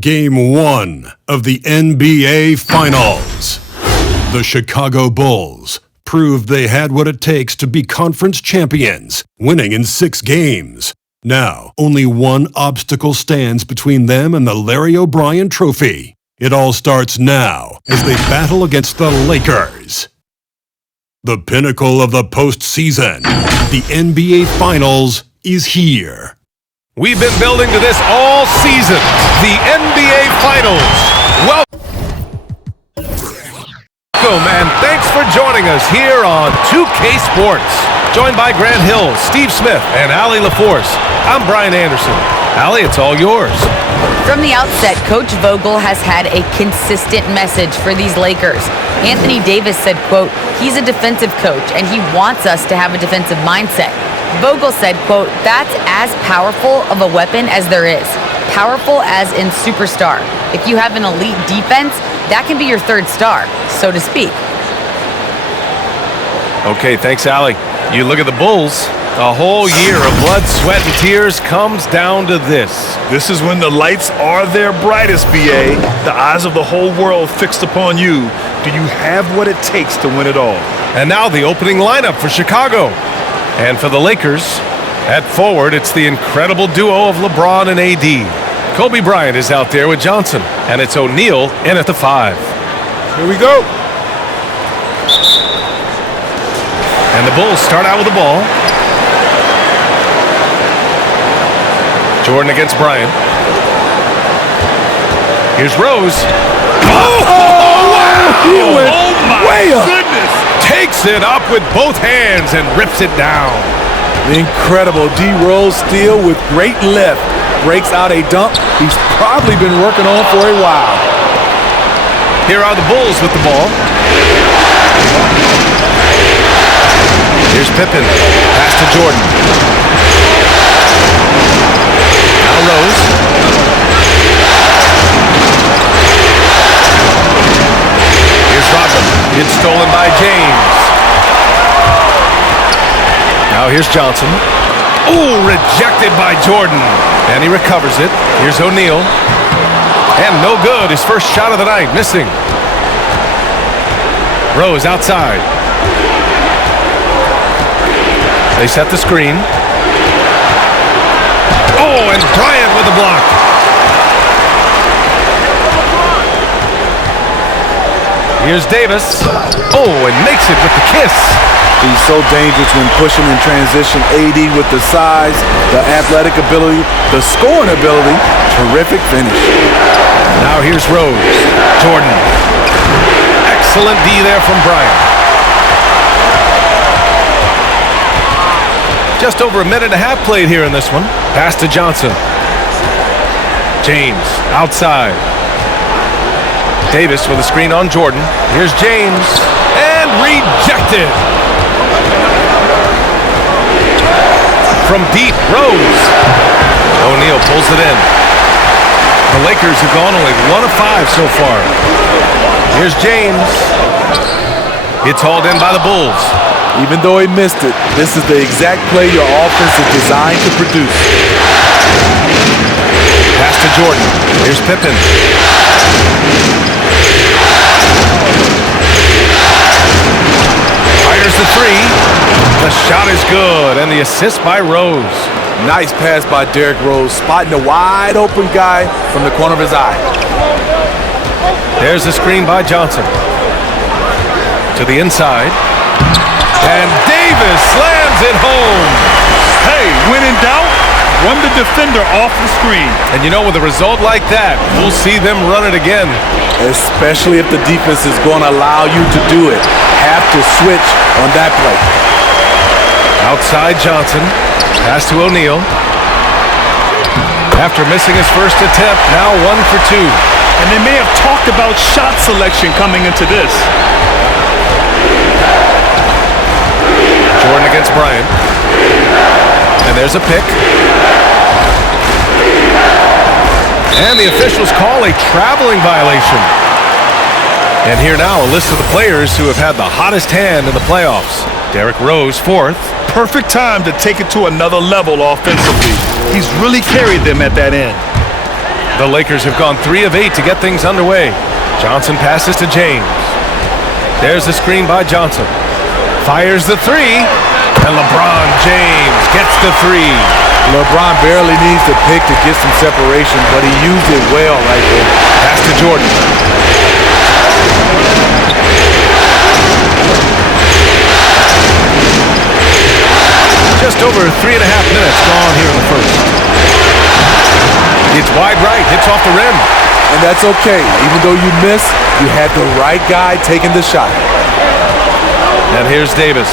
Game 1 of the NBA Finals. The Chicago Bulls proved they had what it takes to be conference champions, winning in 6 games. Now, only one obstacle stands between them and the Larry O'Brien Trophy. It all starts now as they battle against the Lakers. The pinnacle of the postseason, the NBA Finals, is here. We've been building to this all season, the NBA Finals. Welcome and thanks for joining us here on 2K Sports. Joined by Grant Hill, Steve Smith, and Allie LaForce. I'm Brian Anderson. Allie, it's all yours. From the outset, Coach Vogel has had a consistent message for these Lakers. Anthony Davis said, quote, he's a defensive coach and he wants us to have a defensive mindset. Vogel said, quote, that's as powerful of a weapon as there is. Powerful as in superstar. If you have an elite defense, that can be your third star, so to speak. Okay, thanks, Allie. You look at the Bulls, a whole year of blood, sweat, and tears comes down to this. This is when the lights are their brightest, BA. The eyes of the whole world fixed upon you. Do you have what it takes to win it all? And now the opening lineup for Chicago. And for the Lakers, at forward, it's the incredible duo of LeBron and AD. Kobe Bryant is out there with Johnson, and it's O'Neal in at the 5. Here we go. And the Bulls start out with the ball. Jordan against Bryant. Here's Rose. Oh, wow! He went way up. Goodness! Takes it up with both hands and rips it down. The incredible D. Rose steal with great lift. Breaks out a dunk he's probably been working on for a while. Here are the Bulls with the ball. Here's Pippen. Pass to Jordan. Now Rose. Here's Rodman. It's stolen by James. Now here's Johnson. Oh, rejected by Jordan. And he recovers it. Here's O'Neal. And no good. His first shot of the night. Missing. Rose outside. They set the screen. Oh, and Bryant with the block. Here's Davis. Oh, and makes it with the kiss. He's so dangerous when pushing in transition. AD with the size, the athletic ability, the scoring ability. Terrific finish. Now here's Rose. Jordan. Excellent D there from Bryant. Just over a minute and a half played here in this one. Pass to Johnson. James outside. Davis with a screen on Jordan. Here's James. And rejected. From deep, Rose. O'Neal pulls it in. The Lakers have gone only 1 of 5 so far. Here's James. It's hauled in by the Bulls. Even though he missed it, this is the exact play your offense is designed to produce. Pass to Jordan. Here's Pippen. Fires the 3. The shot is good, and the assist by Rose. Nice pass by Derrick Rose, spotting a wide open guy from the corner of his eye. There's the screen by Johnson. To the inside. And Davis slams it home. Hey, when in doubt, run the defender off the screen. And you know, with a result like that, we'll see them run it again. Especially if the defense is going to allow you to do it. Have to switch on that play. Outside Johnson. Pass to O'Neal. After missing his first attempt, now 1 for 2. And they may have talked about shot selection coming into this. Jordan against Bryant. And there's a pick. And the officials call a traveling violation. And here now a list of the players who have had the hottest hand in the playoffs. Derrick Rose, 4th. Perfect time to take it to another level offensively. He's really carried them at that end. The Lakers have gone 3 of 8 to get things underway. Johnson passes to James. There's the screen by Johnson. Fires the three, and LeBron James gets the three. LeBron barely needs to pick to get some separation, but he used it well right there. Pass to Jordan. Just over 3.5 minutes gone here in the first. It's wide right, hits off the rim. And that's okay. Even though you miss, you had the right guy taking the shot. And here's Davis.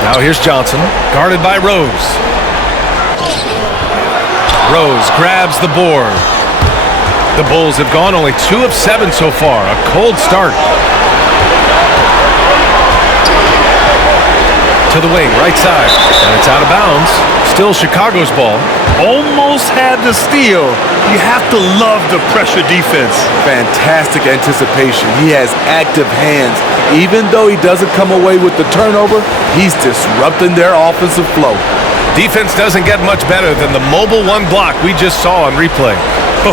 Now here's Johnson, guarded by Rose. Rose grabs the board. The Bulls have gone only 2 of 7 so far. A cold start. To the wing, right side. And it's out of bounds. Still Chicago's ball. Almost had the steal. You have to love the pressure defense. Fantastic anticipation. He has active hands. Even though he doesn't come away with the turnover, he's disrupting their offensive flow. Defense doesn't get much better than the mobile one block we just saw on replay.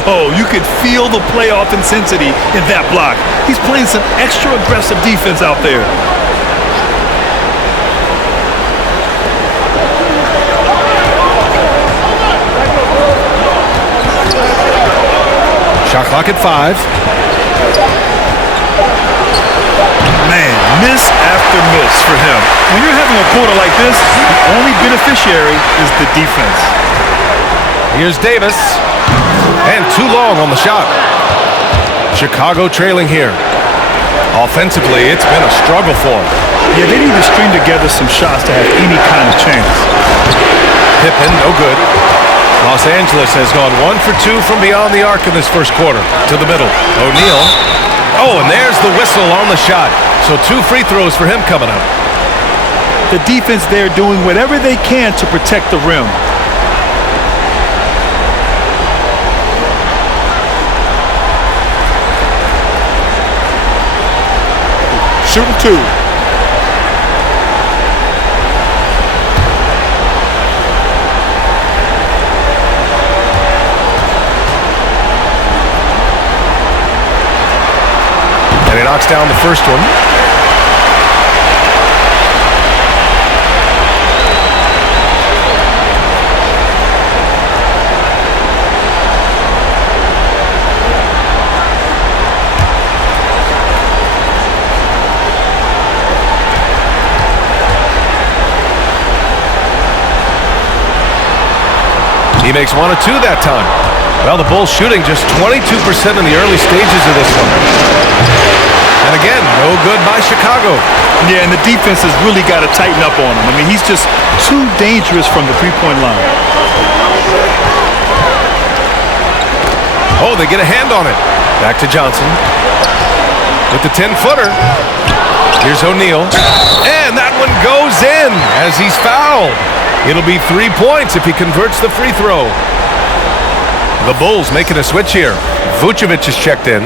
Oh, you could feel the playoff intensity in that block. He's playing some extra aggressive defense out there. Shot clock at 5. Man, miss after miss for him. When you're having a quarter like this, the only beneficiary is the defense. Here's Davis. And too long on the shot. Chicago trailing here. Offensively, it's been a struggle for them. Yeah, they need to string together some shots to have any kind of chance. Pippen, no good. Los Angeles has gone 1 for 2 from beyond the arc in this first quarter. To the middle. O'Neal. Oh, and there's the whistle on the shot. So 2 free throws for him coming up. The defense there doing whatever they can to protect the rim. Shooting 2. And he knocks down the first one. He makes 1 of 2 that time. Well, the Bulls shooting just 22% in the early stages of this one. And again, no good by Chicago. Yeah, and the defense has really got to tighten up on him. I mean, he's just too dangerous from the three-point line. Oh, they get a hand on it. Back to Johnson. With the 10-footer. Here's O'Neal. And that one goes in as he's fouled. It'll be 3 points if he converts the free throw. The Bulls making a switch here. Vucevic is checked in.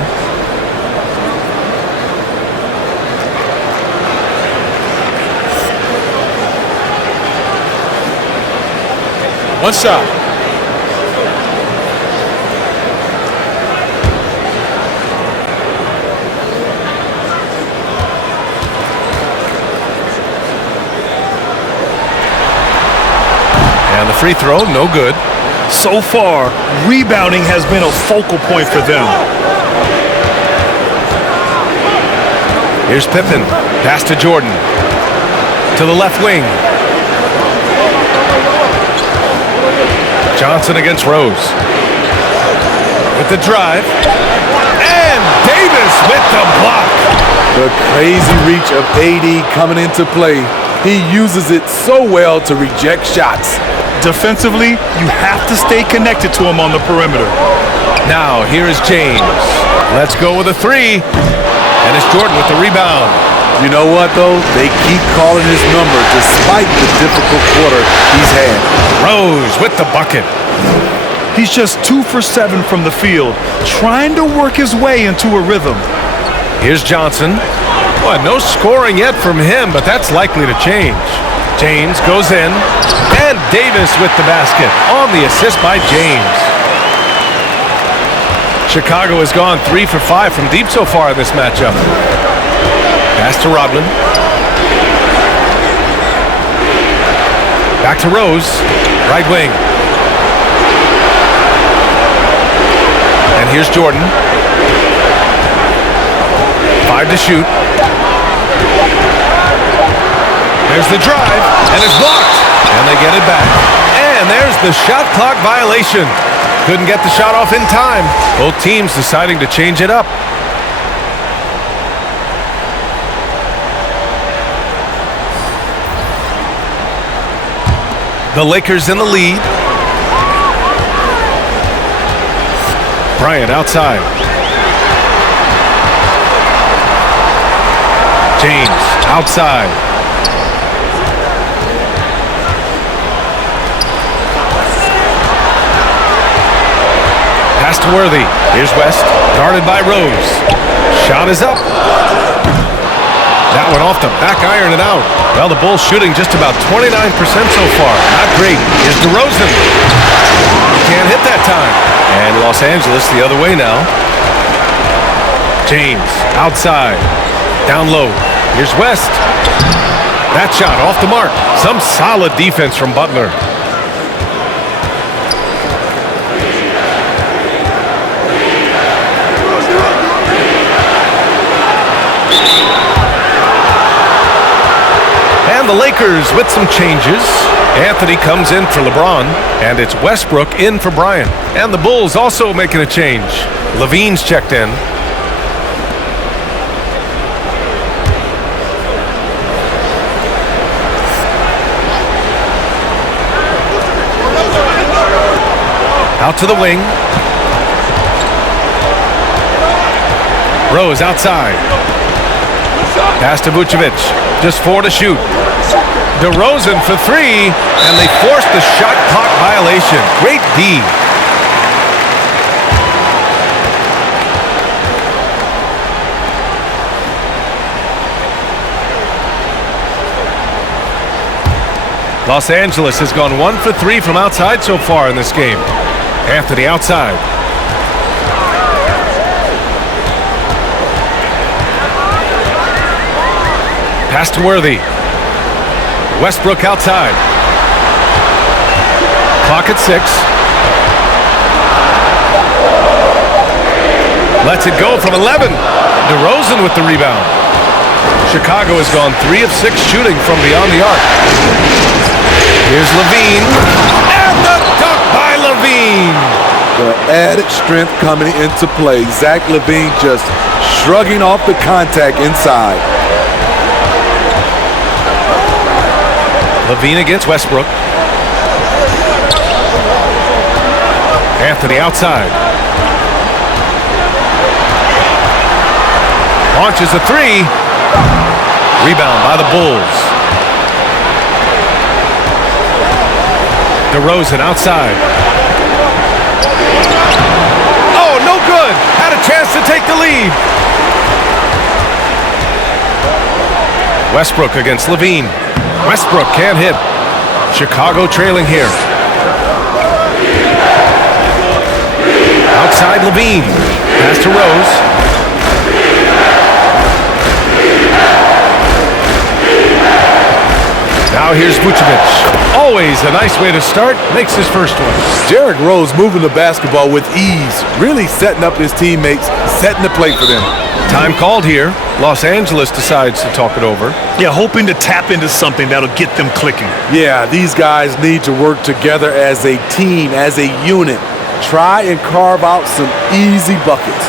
One shot. And the free throw, no good. So far, rebounding has been a focal point for them. Here's Pippen. Pass to Jordan. To the left wing. Johnson against Rose. With the drive. And Davis with the block. The crazy reach of AD coming into play. He uses it so well to reject shots. Defensively, you have to stay connected to him on the perimeter. Now, here is James. Let's go with a 3. And it's Jordan with the rebound. You know what, though? They keep calling his number despite the difficult quarter he's had. Rose with the bucket. He's just 2 for 7 from the field, trying to work his way into a rhythm. Here's Johnson. Well, no scoring yet from him, but that's likely to change. James goes in, and Davis with the basket on the assist by James. Chicago has gone 3 for 5 from deep so far in this matchup. Pass to Rodman. Back to Rose, right wing. And here's Jordan. 5 to shoot. There's the drive, and it's blocked. And they get it back. And there's the shot clock violation. Couldn't get the shot off in time. Both teams deciding to change it up. The Lakers in the lead. Bryant outside. James outside. Pass to Worthy. Here's West. Guarded by Rose. Shot is up. That one off the back iron and out. Well, the Bulls shooting just about 29% so far. Not great. Here's DeRozan. Can't hit that time. And Los Angeles the other way now. James outside. Down low. Here's West. That shot off the mark. Some solid defense from Butler. And the Lakers with some changes. Anthony comes in for LeBron, and it's Westbrook in for Bryant. And the Bulls also making a change. Levine's checked in. Out to the wing. Rose outside. Pass to Vucevic. Just 4 to shoot. DeRozan for 3, and they forced the shot clock violation. Great D. Los Angeles has gone 1 for 3 from outside so far in this game. Anthony outside. Pass to Worthy. Westbrook outside. Clock at 6. Lets it go from 11. DeRozan with the rebound. Chicago has gone 3 of 6 shooting from beyond the arc. Here's Levine. And the dunk by Levine. The added strength coming into play. Zach Levine just shrugging off the contact inside. Levine against Westbrook. Anthony outside. Launches a 3. Rebound by the Bulls. DeRozan outside. Oh, no good. Had a chance to take the lead. Westbrook against Levine. Westbrook can't hit. Chicago trailing here. Outside Levine. Pass to Rose. Now here's Vucevic. Always a nice way to start. Makes his first one. Derrick Rose moving the basketball with ease. Really setting up his teammates, setting the play for them. Time called here. Los Angeles decides to talk it over. Yeah, hoping to tap into something that'll get them clicking. Yeah, these guys need to work together as a team, as a unit. Try and carve out some easy buckets.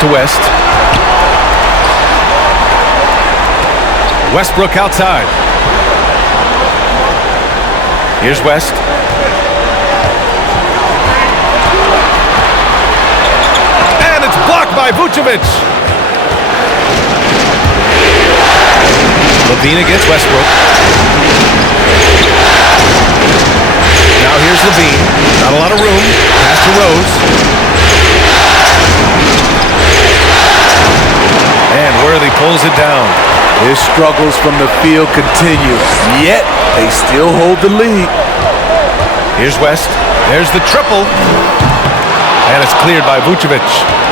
to West. Westbrook outside. Here's West. And it's blocked by Vucevic. Levine against Westbrook. Now here's Levine. Not a lot of room. Pass to Rose. And Worthy pulls it down. His struggles from the field continue, yet they still hold the lead. Here's West. There's the triple. And it's cleared by Vucevic.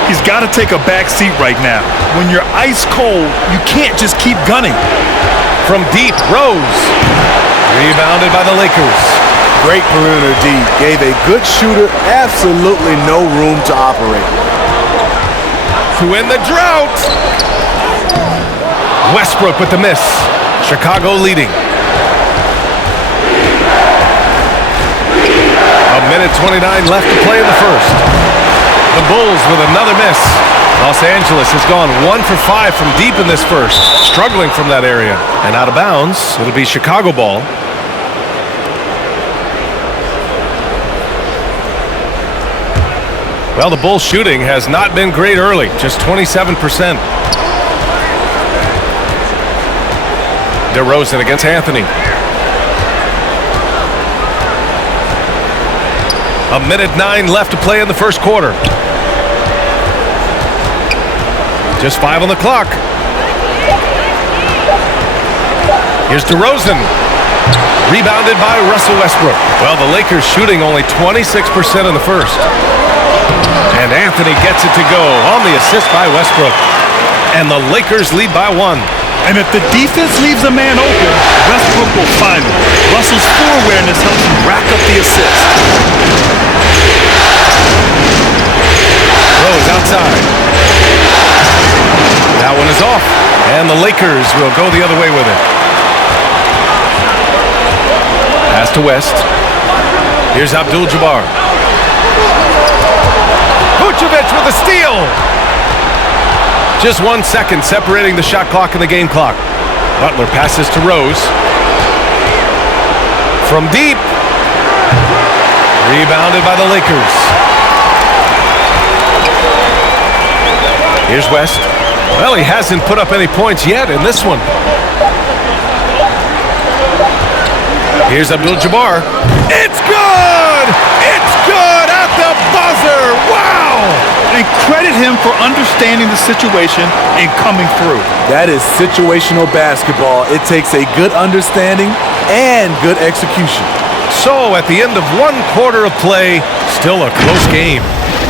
He's got to take a back seat right now. When you're ice cold, you can't just keep gunning. From deep, Rose. Rebounded by the Lakers. Great perimeter D. Gave a good shooter absolutely no room to operate. To end the drought. Westbrook with the miss. Chicago leading. A minute 29 left to play in the first. The Bulls with another miss. Los Angeles has gone 1 for 5 from deep in this first. Struggling from that area. And out of bounds, it'll be Chicago ball. Well, the Bulls shooting has not been great early. Just 27%. DeRozan against Anthony. A minute 9 left to play in the first quarter. Just 5 on the clock. Here's DeRozan. Rebounded by Russell Westbrook. Well, the Lakers shooting only 26% in the first. And Anthony gets it to go on the assist by Westbrook. And the Lakers lead by 1. And if the defense leaves a man open, Westbrook will find him. Russell's floor awareness helps him rack up the assist. Rose outside. That one is off. And the Lakers will go the other way with it. Pass to West. Here's Abdul-Jabbar. Vucevic with a steal. Just 1 second separating the shot clock and the game clock. Butler passes to Rose. From deep. Rebounded by the Lakers. Here's West. Well, he hasn't put up any points yet in this one. Here's Abdul-Jabbar. It's good! It's good at the buzzer! Wow! And credit him for understanding the situation and coming through. That is situational basketball. It takes a good understanding and good execution. So, at the end of 1 quarter of play, still a close game.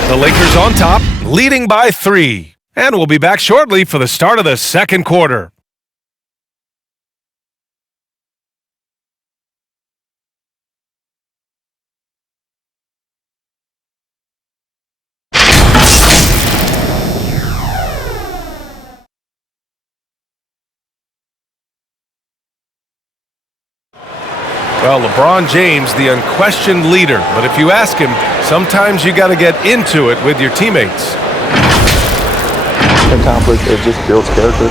The Lakers on top, leading by 3. And we'll be back shortly for the start of the second quarter. Well, LeBron James, the unquestioned leader. But if you ask him, sometimes you got to get into it with your teammates. In conflict, it just builds character.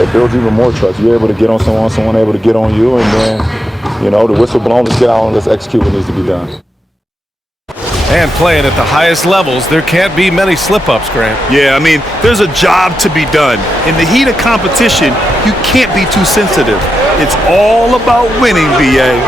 It builds even more trust. You're able to get on someone able to get on you, and then, you know, the whistle blown, let's get out and let's execute what needs to be done. And playing at the highest levels, there can't be many slip-ups, Grant. Yeah, I mean, there's a job to be done. In the heat of competition, you can't be too sensitive. It's all about winning, BA.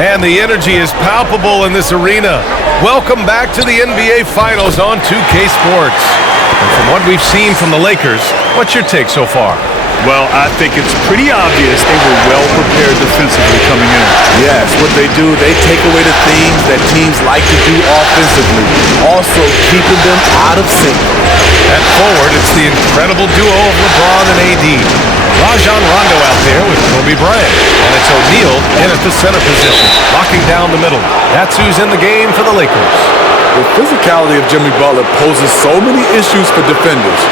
And the energy is palpable in this arena. Welcome back to the NBA Finals on 2K Sports. And from what we've seen from the Lakers, what's your take so far? Well, I think it's pretty obvious they were well prepared defensively coming in. Yes, what they do, they take away the things that teams like to do offensively, also keeping them out of sync. At forward, it's the incredible duo of LeBron and AD. Rajon Rondo out there with Kobe Bryant. And it's O'Neal in at the center position, locking down the middle. That's who's in the game for the Lakers. The physicality of Jimmy Butler poses so many issues for defenders.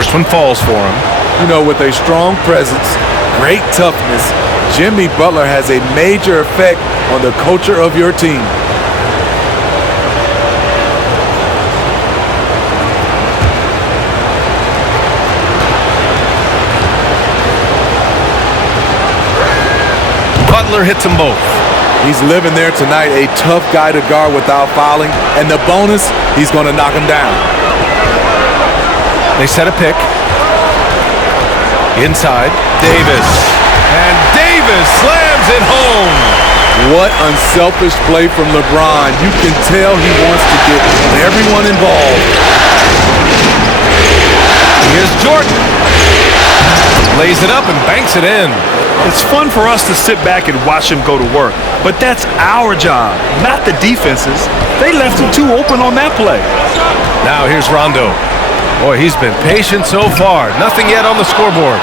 First one falls for him. You know, with a strong presence, great toughness, Jimmy Butler has a major effect on the culture of your team. Butler hits them both. He's living there tonight, a tough guy to guard without fouling, and the bonus, he's going to knock him down. They set a pick. Inside, Davis. And Davis slams it home. What unselfish play from LeBron. You can tell he wants to get everyone involved. Here's Jordan. Lays it up and banks it in. It's fun for us to sit back and watch him go to work, but that's our job, not the defense's. They left him too open on that play. Now here's Rondo. Boy, he's been patient so far. Nothing yet on the scoreboard.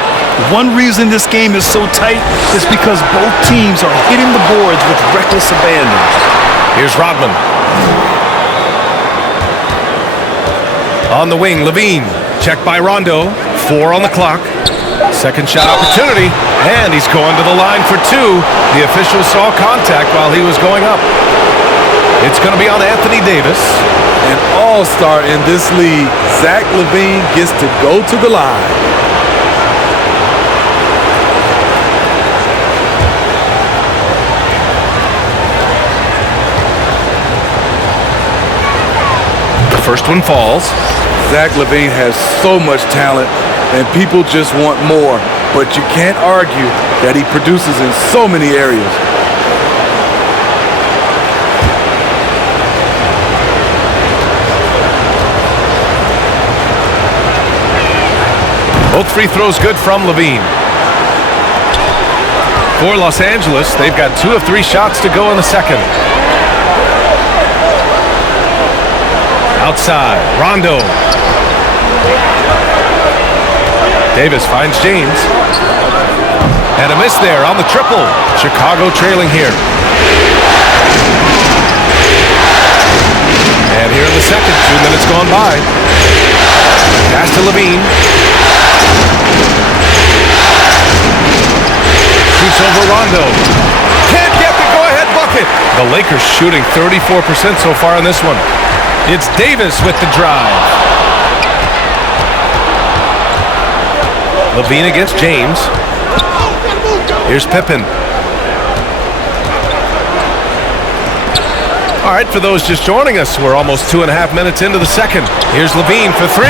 One reason this game is so tight is because both teams are hitting the boards with reckless abandon. Here's Rodman. On the wing, Levine. Checked by Rondo. 4 on the clock. Second shot opportunity, and he's going to the line for 2. The official saw contact while he was going up. It's going to be on Anthony Davis. An all-star in this league, Zach LaVine gets to go to the line. The first one falls. Zach LaVine has so much talent, and people just want more. But you can't argue that he produces in so many areas. Both free throws good from Levine. For Los Angeles, they've got 2 of 3 shots to go in the second. Outside, Rondo. Davis finds James. And a miss there on the triple. Chicago trailing here. And here in the second, 2 minutes gone by. Pass to Levine. Shoots over Rondo. Can't get the go-ahead bucket. The Lakers shooting 34% so far in this one. It's Davis with the drive. Levine against James. Here's Pippen. All right, for those just joining us, we're almost 2.5 minutes into the second. Here's Levine for 3.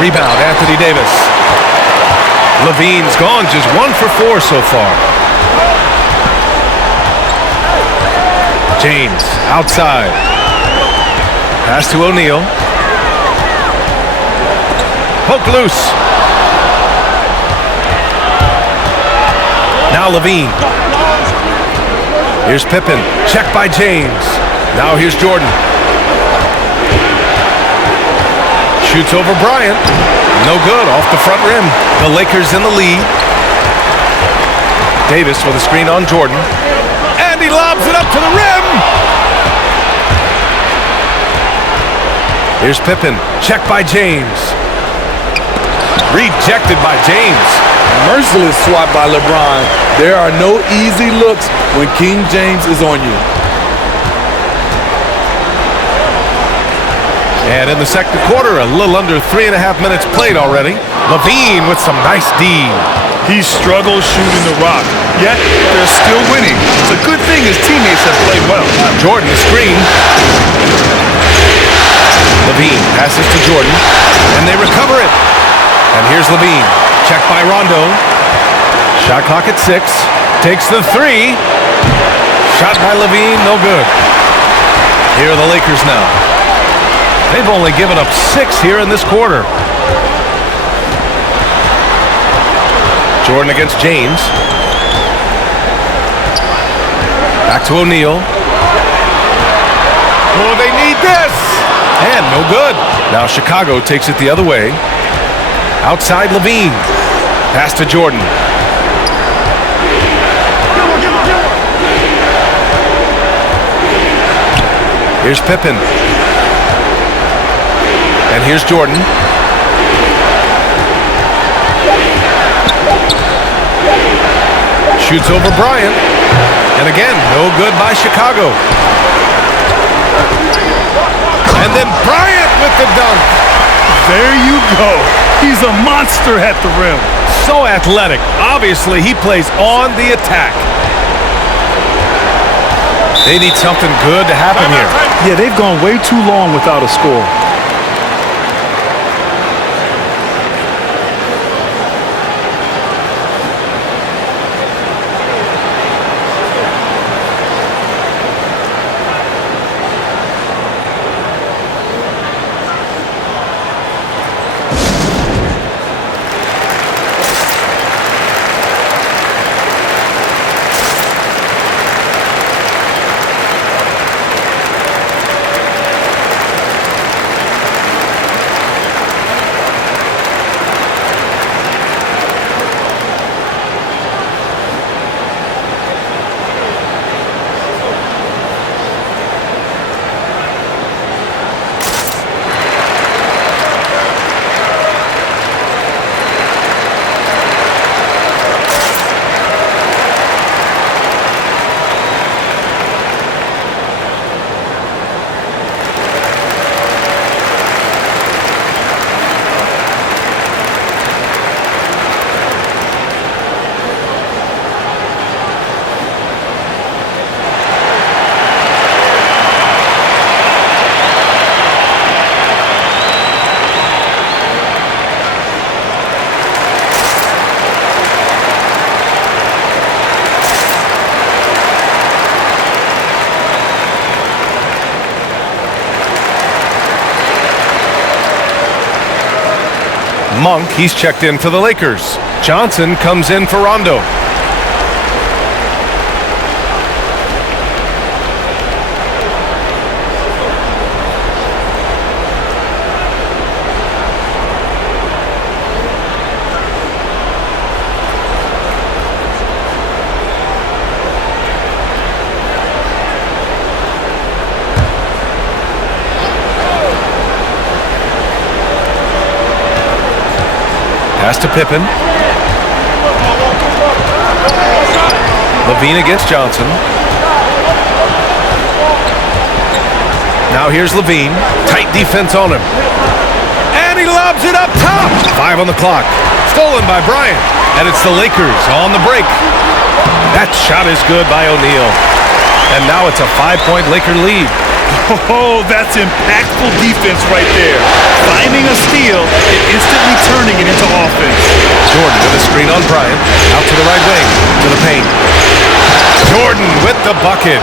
Rebound, Anthony Davis. Levine's gone just 1 for 4 so far. James, outside. Pass to O'Neal. Poke loose. Now Levine. Here's Pippen. Checked by James. Now here's Jordan. Shoots over Bryant. No good. Off the front rim. The Lakers in the lead. Davis with a screen on Jordan. And he lobs it up to the rim. Here's Pippen. Checked by James. Rejected by James. Merciless swat by LeBron. There are no easy looks when King James is on you. And in the second quarter, a little under 3.5 minutes played already. Levine with some nice D. He struggles shooting the rock, yet they're still winning. It's a good thing his teammates have played well. Jordan, the screen. Levine passes to Jordan, and they recover it. And here's Levine, checked by Rondo. Shot clock at 6. Takes the 3. Shot by Levine, no good. Here are the Lakers now. They've only given up 6 here in this quarter. Jordan against James. Back to O'Neal. Oh, they need this! And no good. Now Chicago takes it the other way. Outside Levine. Pass to Jordan. Here's Pippen. And here's Jordan. Shoots over Bryant. And again, no good by Chicago. And then Bryant with the dunk. There you go. He's a monster at the rim. So athletic. Obviously, he plays on the attack. They need something good to happen here. Yeah, they've gone way too long without a score. Monk, he's checked in for the Lakers. Johnson comes in for Rondo. Pass to Pippen. Levine against Johnson. Now here's Levine. Tight defense on him. And he lobs it up top. 5 on the clock. Stolen by Bryant. And it's the Lakers on the break. That shot is good by O'Neal. And now it's a 5-point Laker lead. Oh, that's impactful defense right there. Finding a steal and instantly turning it into offense. Jordan with a screen on Bryant. Out to the right wing. To the paint. Jordan with the bucket.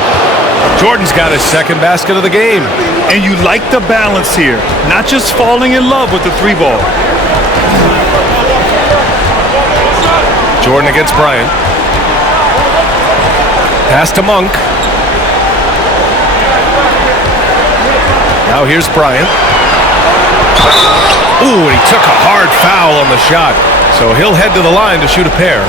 Jordan's got his second basket of the game. And you like the balance here. Not just falling in love with the 3-ball. Jordan against Bryant. Pass to Monk. Now here's Bryant. Ooh, and he took a hard foul on the shot. So he'll head to the line to shoot a pair.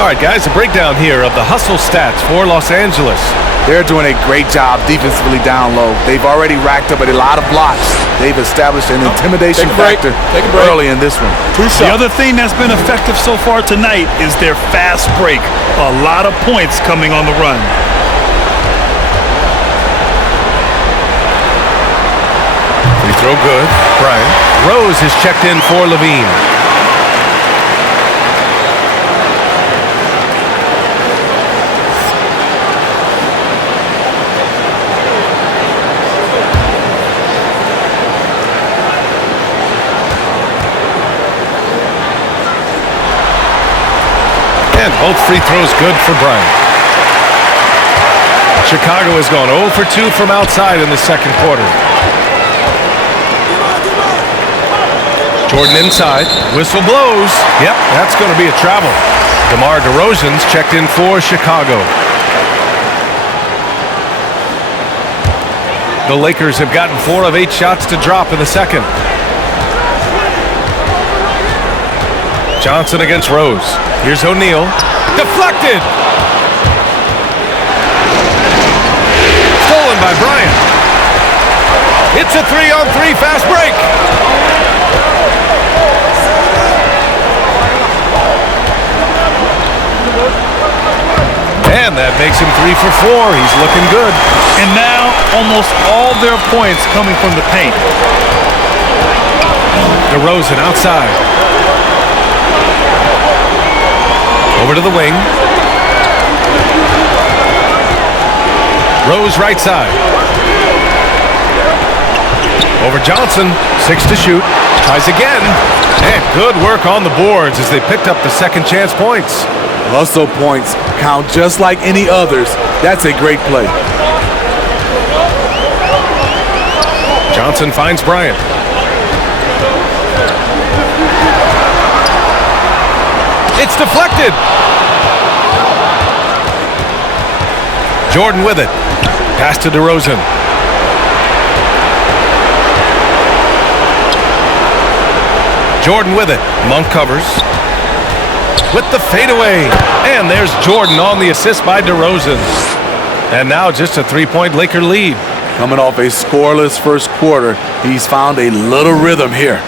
All right, guys, a breakdown here of the hustle stats for Los Angeles. They're doing a great job defensively down low. They've already racked up a lot of blocks. They've established an intimidation factor early in this one. The other thing that's been effective so far tonight is their fast break. A lot of points coming on the run. Free throw good. Bryant. Rose is checked in for Levine. And both free throws good for Bryant. Chicago has gone 0 for 2 from outside in the second quarter. Jordan inside. Whistle blows. Yep, that's going to be a travel. DeMar DeRozan's checked in for Chicago. The Lakers have gotten 4 of 8 shots to drop in the second. Johnson against Rose. Here's O'Neal. Deflected! Stolen by Bryant. It's a 3-on-3 fast break. makes him 3 for 4. He's looking good. And now almost all their points coming from the paint. DeRozan outside. Over to the wing. Rose right side. Over Johnson. 6 to shoot. Tries again. And good work on the boards as they picked up the second chance points. Hustle points count just like any others. That's a great play. Johnson finds Bryant. It's deflected. Jordan with it. Pass to DeRozan. Jordan with it. Monk covers. With the fadeaway. And there's Jordan on the assist by DeRozan. And now just a 3-point Laker lead. Coming off a scoreless first quarter, he's found a little rhythm here.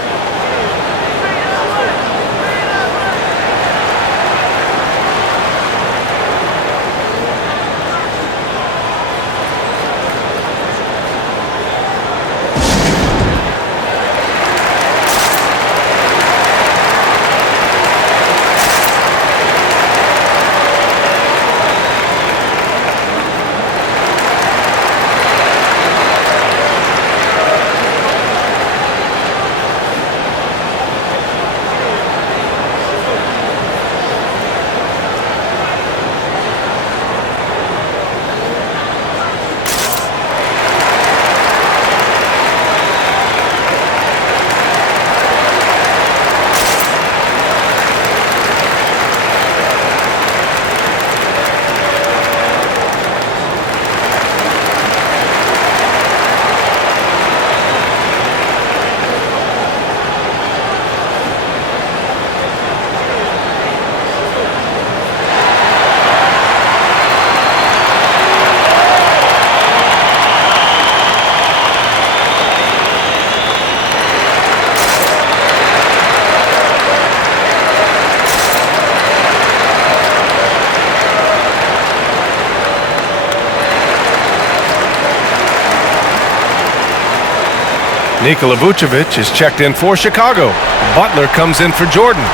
Nikola Vucevic is checked in for Chicago. Butler comes in for Jordan.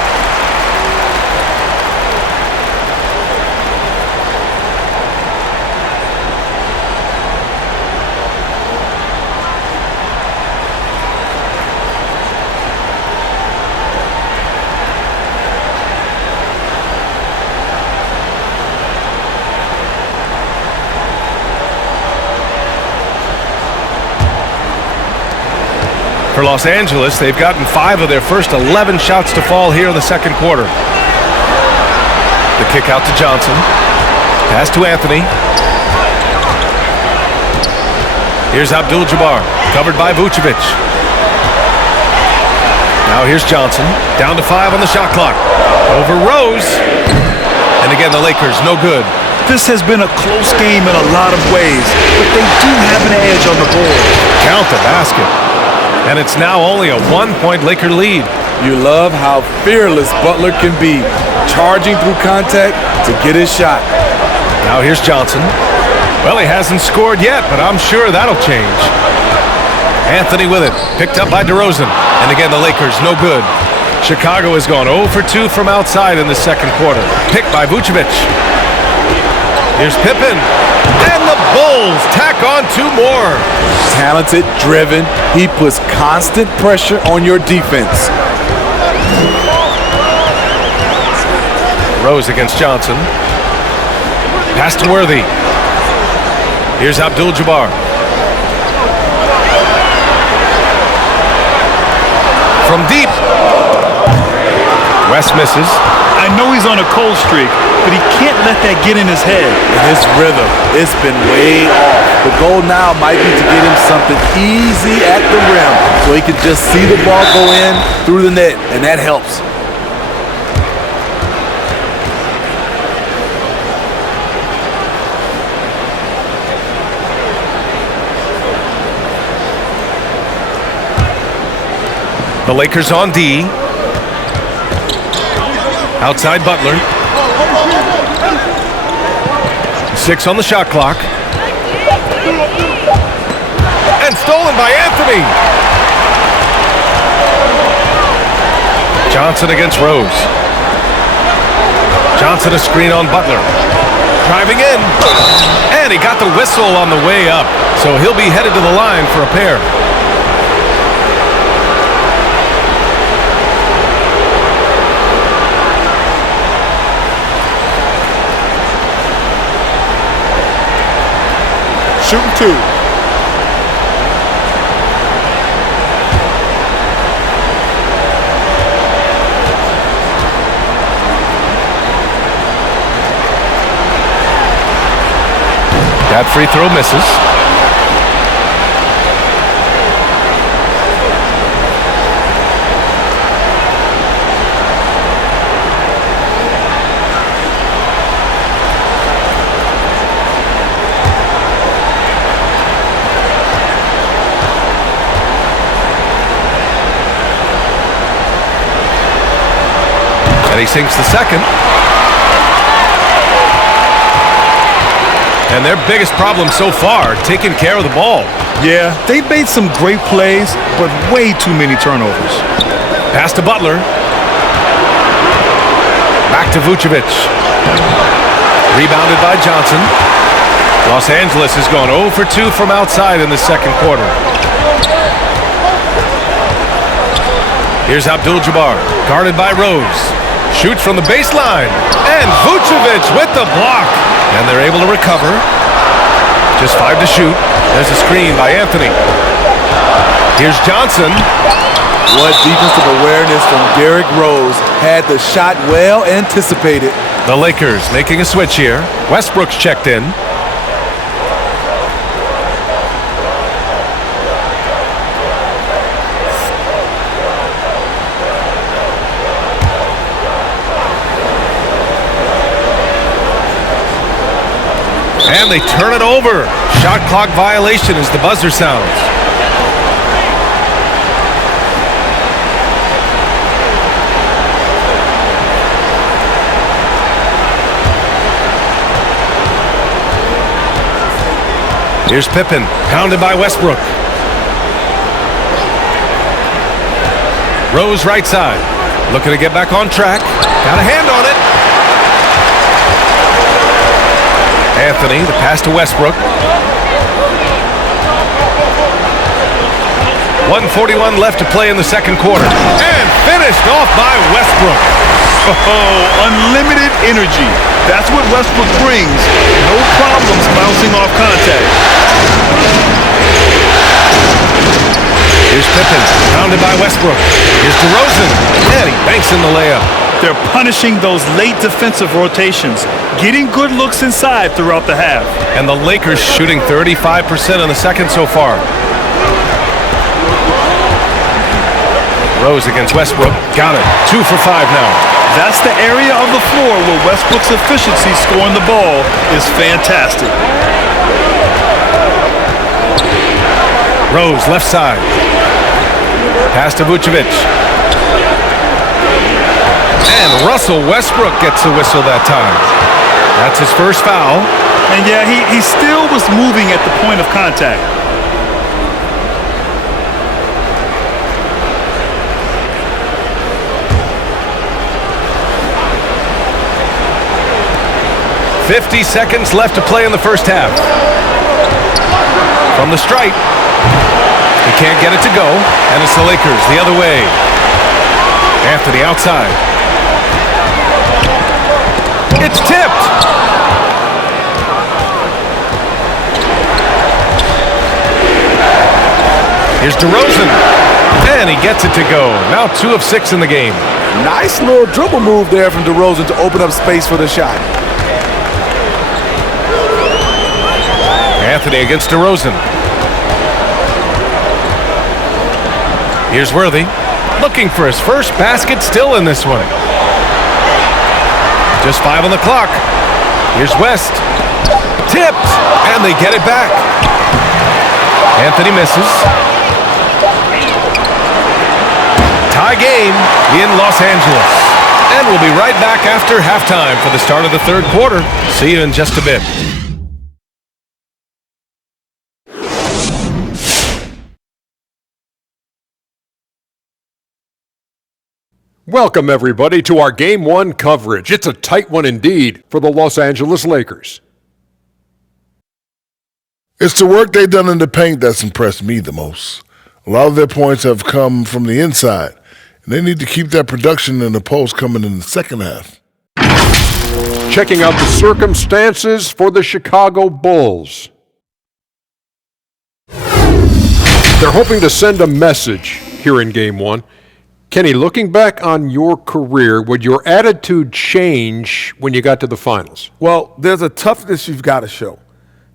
For Los Angeles, they've gotten 5 of their first 11 shots to fall here in the second quarter. The kick out to Johnson. Pass to Anthony. Here's Abdul-Jabbar, covered by Vucevic. Now here's Johnson, down to 5 on the shot clock. Over Rose. And again, the Lakers, no good. This has been a close game in a lot of ways, but they do have an edge on the board. Count the basket. And it's now only a 1-point Laker lead. You love how fearless Butler can be, charging through contact to get his shot. Now here's Johnson. Well, he hasn't scored yet, but I'm sure that'll change. Anthony with it, picked up by DeRozan. And again, the Lakers, no good. Chicago has gone 0 for 2 from outside in the second quarter. Picked by Vucevic. Here's Pippen. And the Bulls tack on 2 more. Talented, driven, he puts constant pressure on your defense. Rose against Johnson. Pass to Worthy. Here's Abdul-Jabbar. From deep. West misses. I know he's on a cold streak, but he can't let that get in his head. And his rhythm, it's been way off. The goal now might be to get him something easy at the rim so he can just see the ball go in through the net, and that helps. The Lakers on D. Outside Butler. 6 on the shot clock. And stolen by Anthony. Johnson against Rose. Johnson a screen on Butler. Driving in. And he got the whistle on the way up. So he'll be headed to the line for a pair. Shooting 2. That free throw misses. And he sinks the second. And their biggest problem so far, taking care of the ball. Yeah, they've made some great plays, but way too many turnovers. Pass to Butler. Back to Vucevic. Rebounded by Johnson. Los Angeles has gone 0 for 2 from outside in the second quarter. Here's Abdul-Jabbar, guarded by Rose. Shoots from the baseline. And Vucevic with the block. And they're able to recover. Just 5 to shoot. There's a screen by Anthony. Here's Johnson. What defensive awareness from Derrick Rose. Had the shot well anticipated. The Lakers making a switch here. Westbrook's checked in. And they turn it over. Shot clock violation as the buzzer sounds. Here's Pippen, pounded by Westbrook. Rose right side. Looking to get back on track. Got a hand on it. Anthony, the pass to Westbrook. 1:41 left to play in the second quarter. And finished off by Westbrook. Oh, unlimited energy. That's what Westbrook brings. No problems bouncing off contact. Here's Pippen, pounded by Westbrook. Here's DeRozan. And he banks in the layup. They're punishing those late defensive rotations, getting good looks inside throughout the half. And the Lakers shooting 35% in the second so far. Rose against Westbrook. Got it. 2 for 5 now. That's the area of the floor where Westbrook's efficiency scoring the ball is fantastic. Rose left side. Pass to Vucevic. And Russell Westbrook gets the whistle that time. That's his first foul. And yeah, he still was moving at the point of contact. "50 seconds left to play in the first half. From the stripe. He can't get it to go. And it's the Lakers the other way. Anthony outside. It's tipped. Here's DeRozan. And he gets it to go. Now 2 of 6 in the game. Nice little dribble move there from DeRozan to open up space for the shot. Anthony against DeRozan. Here's Worthy. Looking for his first basket still in this one. Just 5 on the clock. Here's West. Tipped. And they get it back. Anthony misses. Tie game in Los Angeles. And we'll be right back after halftime for the start of the third quarter. See you in just a bit. Welcome, everybody, to our Game 1 coverage. It's a tight one indeed for the Los Angeles Lakers. It's the work they've done in the paint that's impressed me the most. A lot of their points have come from the inside, and they need to keep that production in the post coming in the second half. Checking out the circumstances for the Chicago Bulls. They're hoping to send a message here in Game 1. Kenny, looking back on your career, would your attitude change when you got to the finals? Well, there's a toughness you've got to show.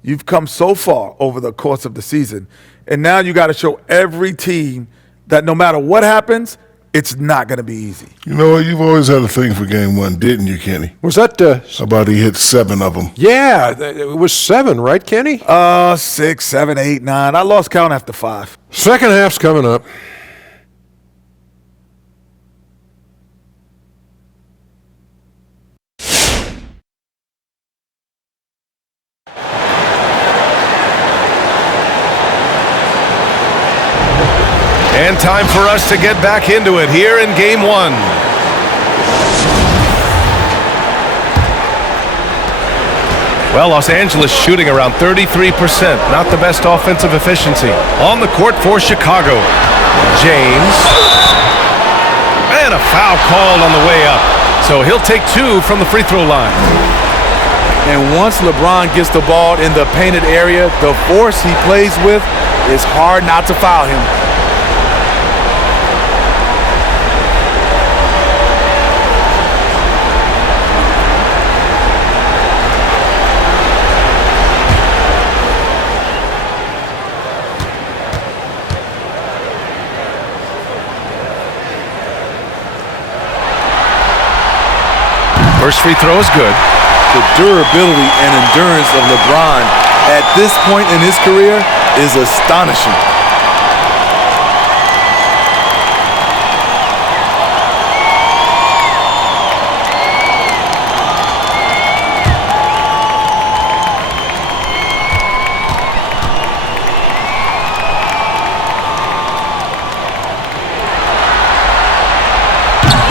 You've come so far over the course of the season, and now you got to show every team that no matter what happens, it's not going to be easy. You know what? You've always had a thing for Game 1, didn't you, Kenny? Was that... About he hit 7 of them. Yeah, it was 7, right, Kenny? 6, 7, 8, 9. I lost count after 5. Second half's coming up. And time for us to get back into it here in Game 1. Well, Los Angeles shooting around 33%. Not the best offensive efficiency. On the court for Chicago. James. And a foul called on the way up. So he'll take 2 from the free throw line. And once LeBron gets the ball in the painted area, the force he plays with, it's hard not to foul him. First free throw is good. The durability and endurance of LeBron at this point in his career is astonishing.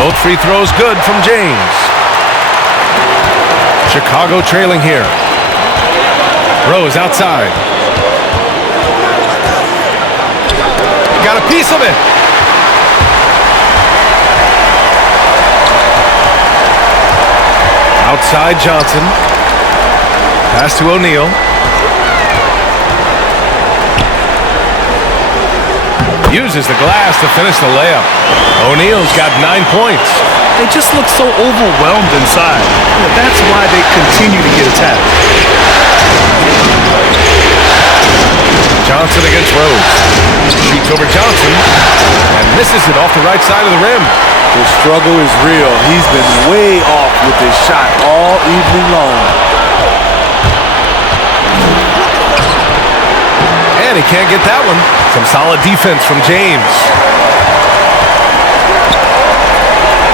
Both free throws good from James. Chicago trailing here. Rose outside. Got a piece of it. Outside Johnson. Pass to O'Neal. Uses the glass to finish the layup. O'Neal's got 9 points. They just look so overwhelmed inside. That's why they continue to get attacked. Johnson against Rose. Shoots over Johnson and misses it off the right side of the rim. The struggle is real. He's been way off with his shot all evening long. And he can't get that one. Some solid defense from James.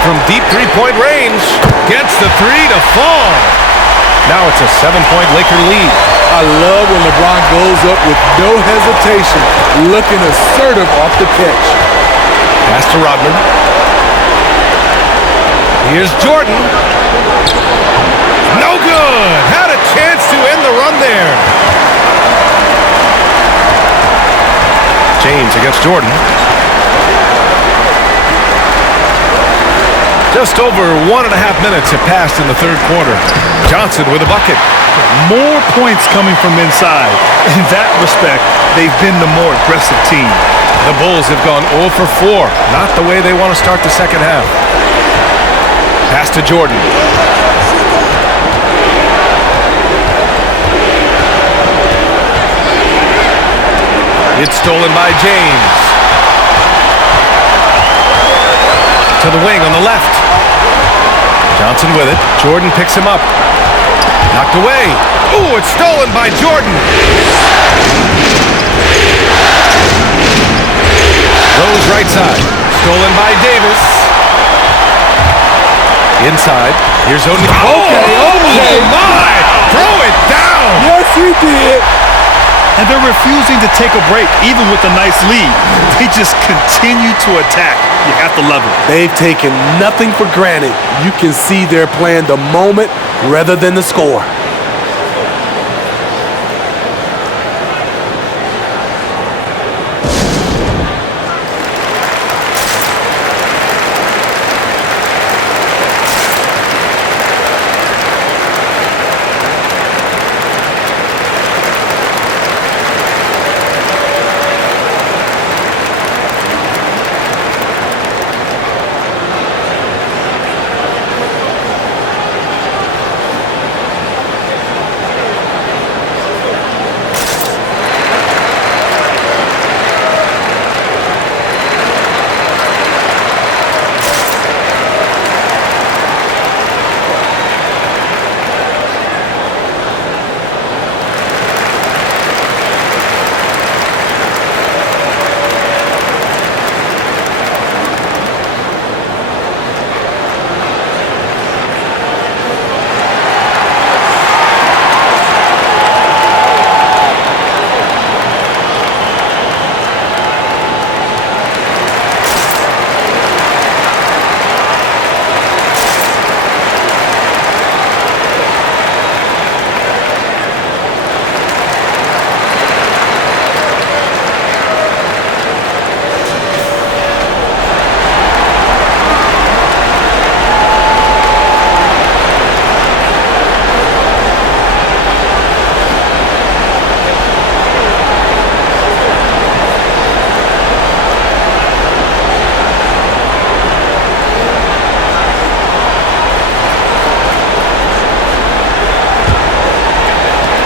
From deep three-point range, gets the 3 to fall. Now it's a 7-point Laker lead. I love when LeBron goes up with no hesitation, looking assertive off the catch. Pass to Rodman. Here's Jordan. No good. Had a chance to end the run there. James against Jordan. Just over 1.5 minutes have passed in the third quarter. Johnson with a bucket. More points coming from inside. In that respect, they've been the more aggressive team. The Bulls have gone 0 for 4. Not the way they want to start the second half. Pass to Jordan. It's stolen by James. To the wing on the left. Johnson with it. Jordan picks him up. Knocked away. Ooh, it's stolen by Jordan. Rose right side. Stolen by Davis. Inside. Here's O'Neal. Okay. Oh my! Throw it down! Yes, he did. and they're refusing to take a break, even with a nice lead. They just continue to attack. You have to love it. They've taken nothing for granted. You can see they're playing the moment rather than the score.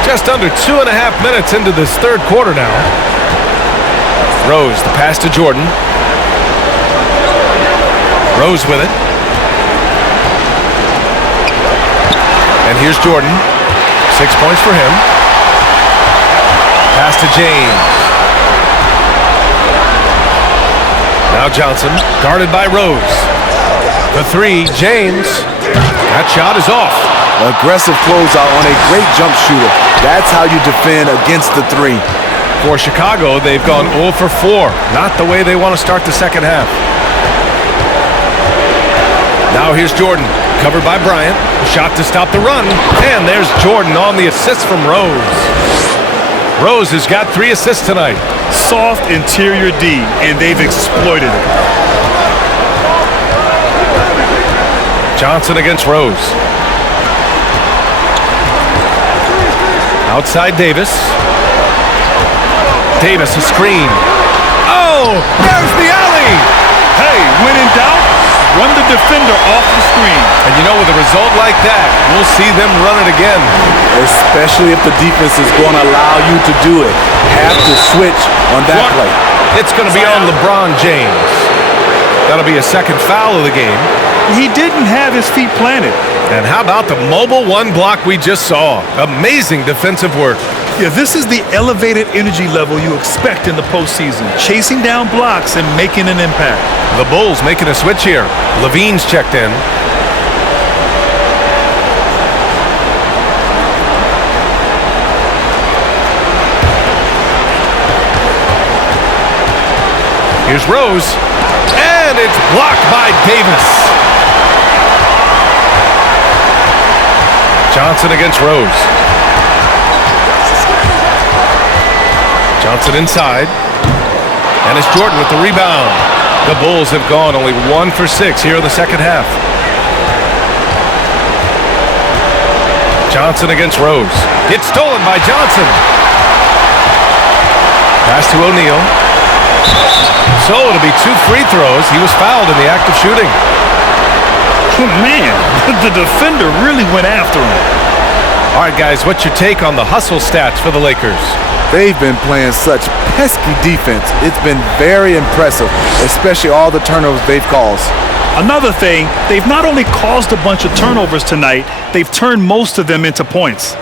Just under 2.5 minutes into this third quarter now. Rose, the pass to Jordan. Rose with it. And here's Jordan. 6 points for him. Pass to James. Now Johnson, guarded by Rose. The three, James. That shot is off. Aggressive closeout on a great jump shooter. That's how you defend against the three. For Chicago, they've gone 0 for 4. Not the way they want to start the second half. Now here's Jordan, covered by Bryant. Shot to stop the run. And there's Jordan on the assist from Rose. Rose has got 3 assists tonight. Soft interior D, and they've exploited it. Johnson against Rose. Outside Davis. Davis, a screen. Oh, there's the alley. Hey, when in doubt, run the defender off the screen. And you know, with a result like that, we'll see them run it again. Especially if the defense is going to allow you to do it. Have to switch on that play. It's going to be on LeBron James. That'll be a second foul of the game. He didn't have his feet planted. And how about the mobile one block we just saw? Amazing defensive work. Yeah, this is the elevated energy level you expect in the postseason. Chasing down blocks and making an impact. The Bulls making a switch here. Levine's checked in. Here's Rose. And it's blocked by Davis. Johnson against Rose. Johnson inside. And it's Jordan with the rebound. The Bulls have gone only 1 for 6 here in the second half. Johnson against Rose. It's stolen by Johnson. Pass to O'Neal. So it'll be 2 free throws. He was fouled in the act of shooting. Man, the defender really went after him. All right, guys, what's your take on the hustle stats for the Lakers? They've been playing such pesky defense. It's been very impressive, especially all the turnovers they've caused. Another thing, they've not only caused a bunch of turnovers tonight, they've turned most of them into points.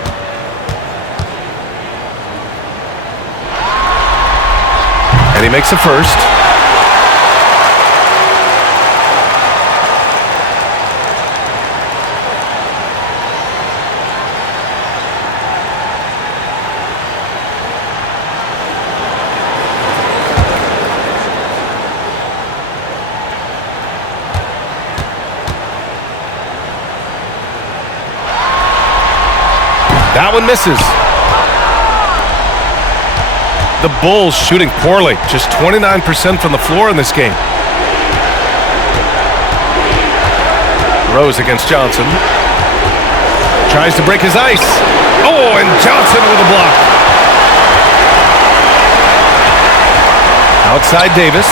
And he makes the first. That one misses. The Bulls shooting poorly, just 29% from the floor in this game. Rose against Johnson. Tries to break his ice. Oh, and Johnson with a block. Outside Davis.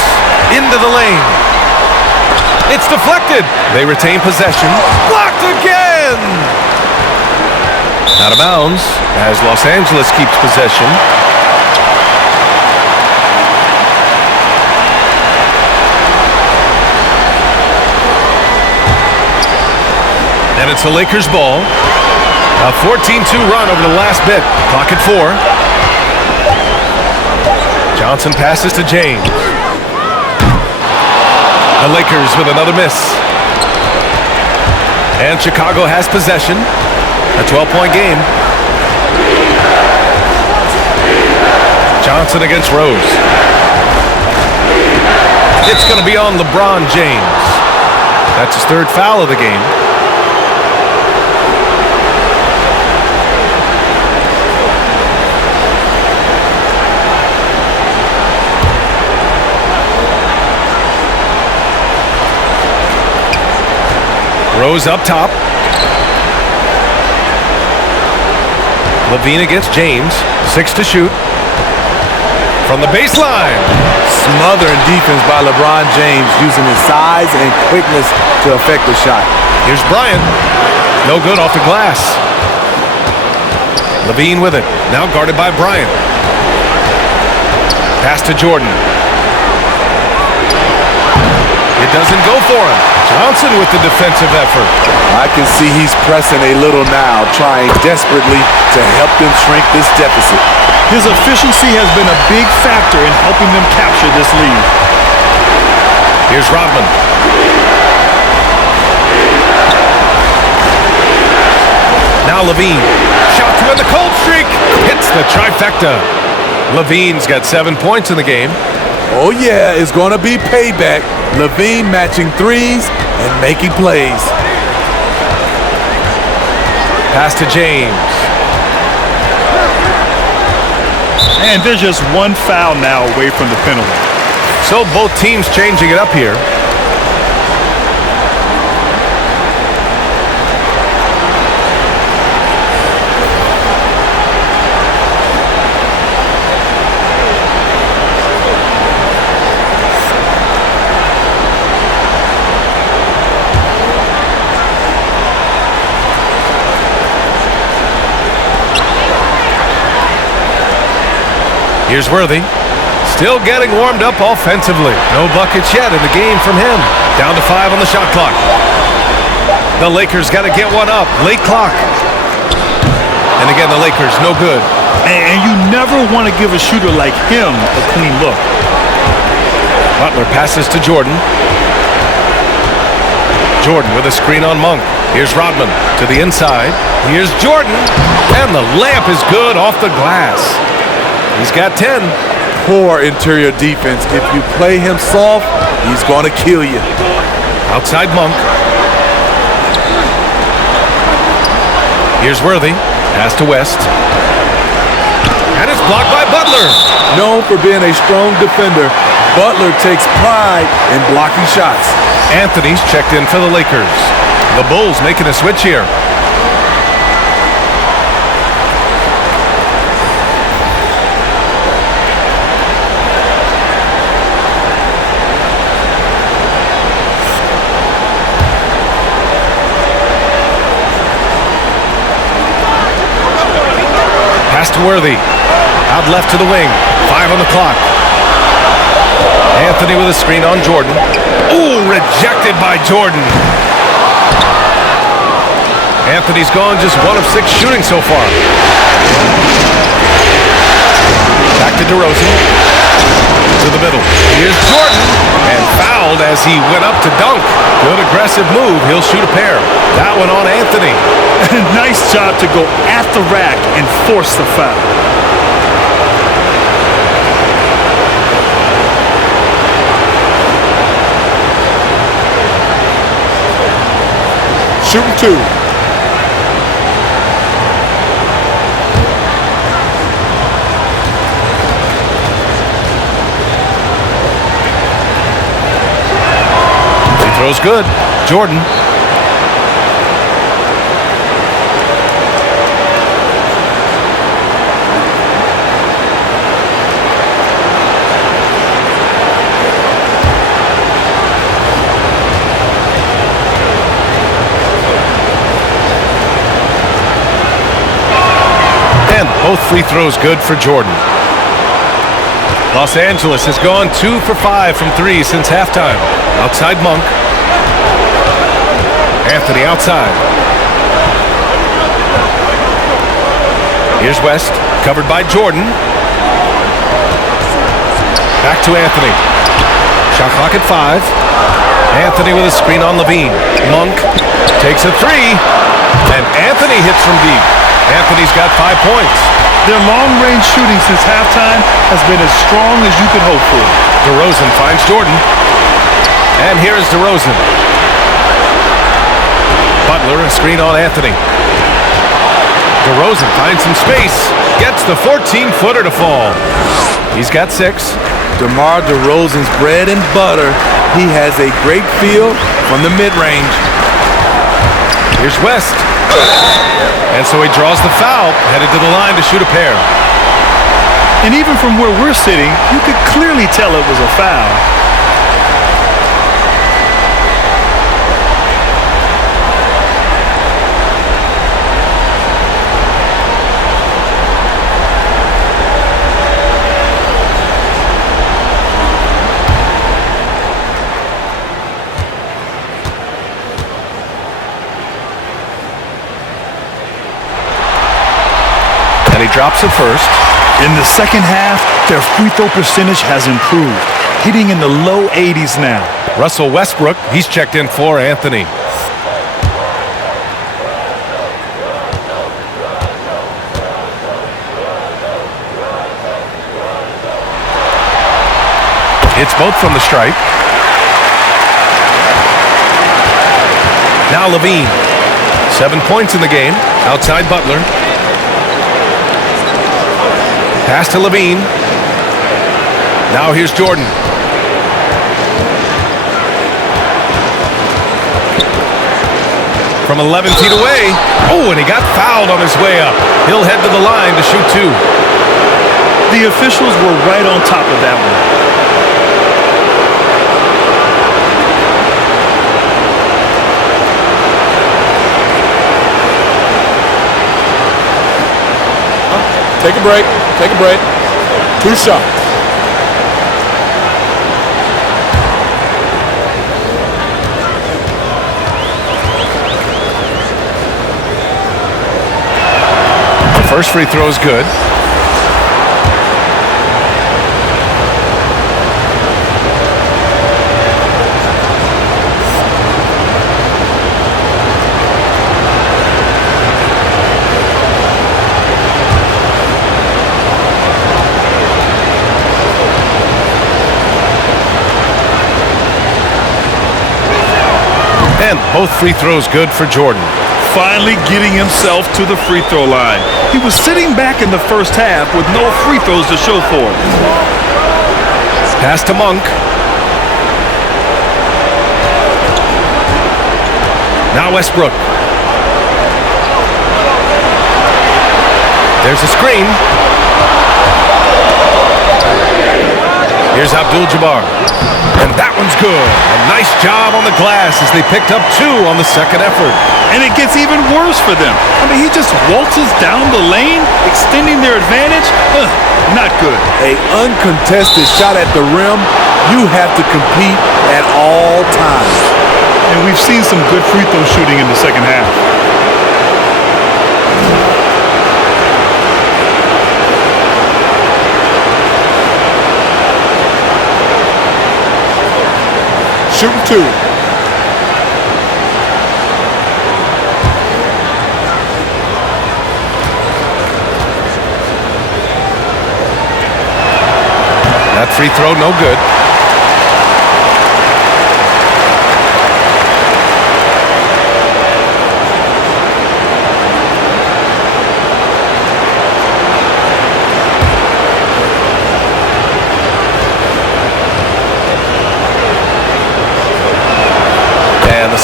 Into the lane. It's deflected. They retain possession. Blocked again! Out of bounds as Los Angeles keeps possession. And it's the Lakers' ball. A 14-2 run over the last bit. Clock at 4. Johnson passes to James. The Lakers with another miss. And Chicago has possession. A 12-point game. Johnson against Rose. It's going to be on LeBron James. That's his third foul of the game. Rose up top. Levine against James. 6 to shoot. From the baseline. Smothering defense by LeBron James, using his size and quickness to affect the shot. Here's Bryant. No good off the glass. Levine with it. Now guarded by Bryant. Pass to Jordan. It doesn't go for him. Johnson with the defensive effort. I can see he's pressing a little now, trying desperately to help them shrink this deficit. His efficiency has been a big factor in helping them capture this lead. Here's Rodman. Now Levine. Shot to end the cold streak. Hits the trifecta. Levine's got 7 points in the game. Oh yeah, it's going to be payback. Levine matching threes and making plays. Pass to James. And there's just one foul now away from the penalty. So both teams changing it up here. Here's Worthy. Still getting warmed up offensively. No buckets yet in the game from him. Down to 5 on the shot clock. The Lakers got to get one up. Late clock. And again, the Lakers, no good. And you never want to give a shooter like him a clean look. Butler passes to Jordan. Jordan with a screen on Monk. Here's Rodman to the inside. Here's Jordan. And the layup is good off the glass. He's got 10. Poor interior defense. If you play him soft, he's going to kill you. Outside Monk. Here's Worthy. Pass to West. And it's blocked by Butler. Known for being a strong defender, Butler takes pride in blocking shots. Anthony's checked in for the Lakers. The Bulls making a switch here. Worthy. Out left to the wing. 5 on the clock. Anthony with a screen on Jordan. Ooh, rejected by Jordan. Anthony's gone just 1 of 6 shooting so far. Back to DeRozan. To the middle. Here's Jordan. And fouled as he went up to dunk. Good aggressive move. He'll shoot a pair. That one on Anthony. Nice job to go at the rack and force the foul. Shooting 2. throw's good. Jordan. And both free throws good for Jordan. Los Angeles has gone 2 for 5 from 3 since halftime. Outside Monk. Anthony outside. Here's West, covered by Jordan. Back to Anthony. Shot clock at 5. Anthony with a screen on Levine. Monk takes a 3. And Anthony hits from deep. Anthony's got 5 points. Their long-range shooting since halftime has been as strong as you could hope for. DeRozan finds Jordan. And here is DeRozan. Butler, a screen on Anthony. DeRozan finds some space. Gets the 14-footer to fall. He's got 6. DeMar DeRozan's bread and butter. He has a great feel from the mid-range. Here's West. And so he draws the foul, headed to the line to shoot a pair. And even from where we're sitting, you could clearly tell it was a foul. And he drops it first. In the second half, their free throw percentage has improved, hitting in the low 80s now. Russell Westbrook, he's checked in for Anthony. It's both from the stripe. Now Levine. 7 points in the game. Outside Butler. Pass to Levine. Now here's Jordan. From 11 feet away. Oh, and he got fouled on his way up. He'll head to the line to shoot 2. The officials were right on top of that one. Take a break. Take a break. 2 shots. The first free throw is good. And both free throws good for Jordan. Finally getting himself to the free throw line. He was sitting back in the first half with no free throws to show for it. Pass to Monk. Now Westbrook. There's a screen. Here's Abdul-Jabbar. And that one's good. A nice job on the glass as they picked up 2 on the second effort. And it gets even worse for them. I mean, he just waltzes down the lane, extending their advantage. Not good. An uncontested shot at the rim, you have to compete at all times. And we've seen some good free throw shooting in the second half. Shooting 2. That free throw, no good.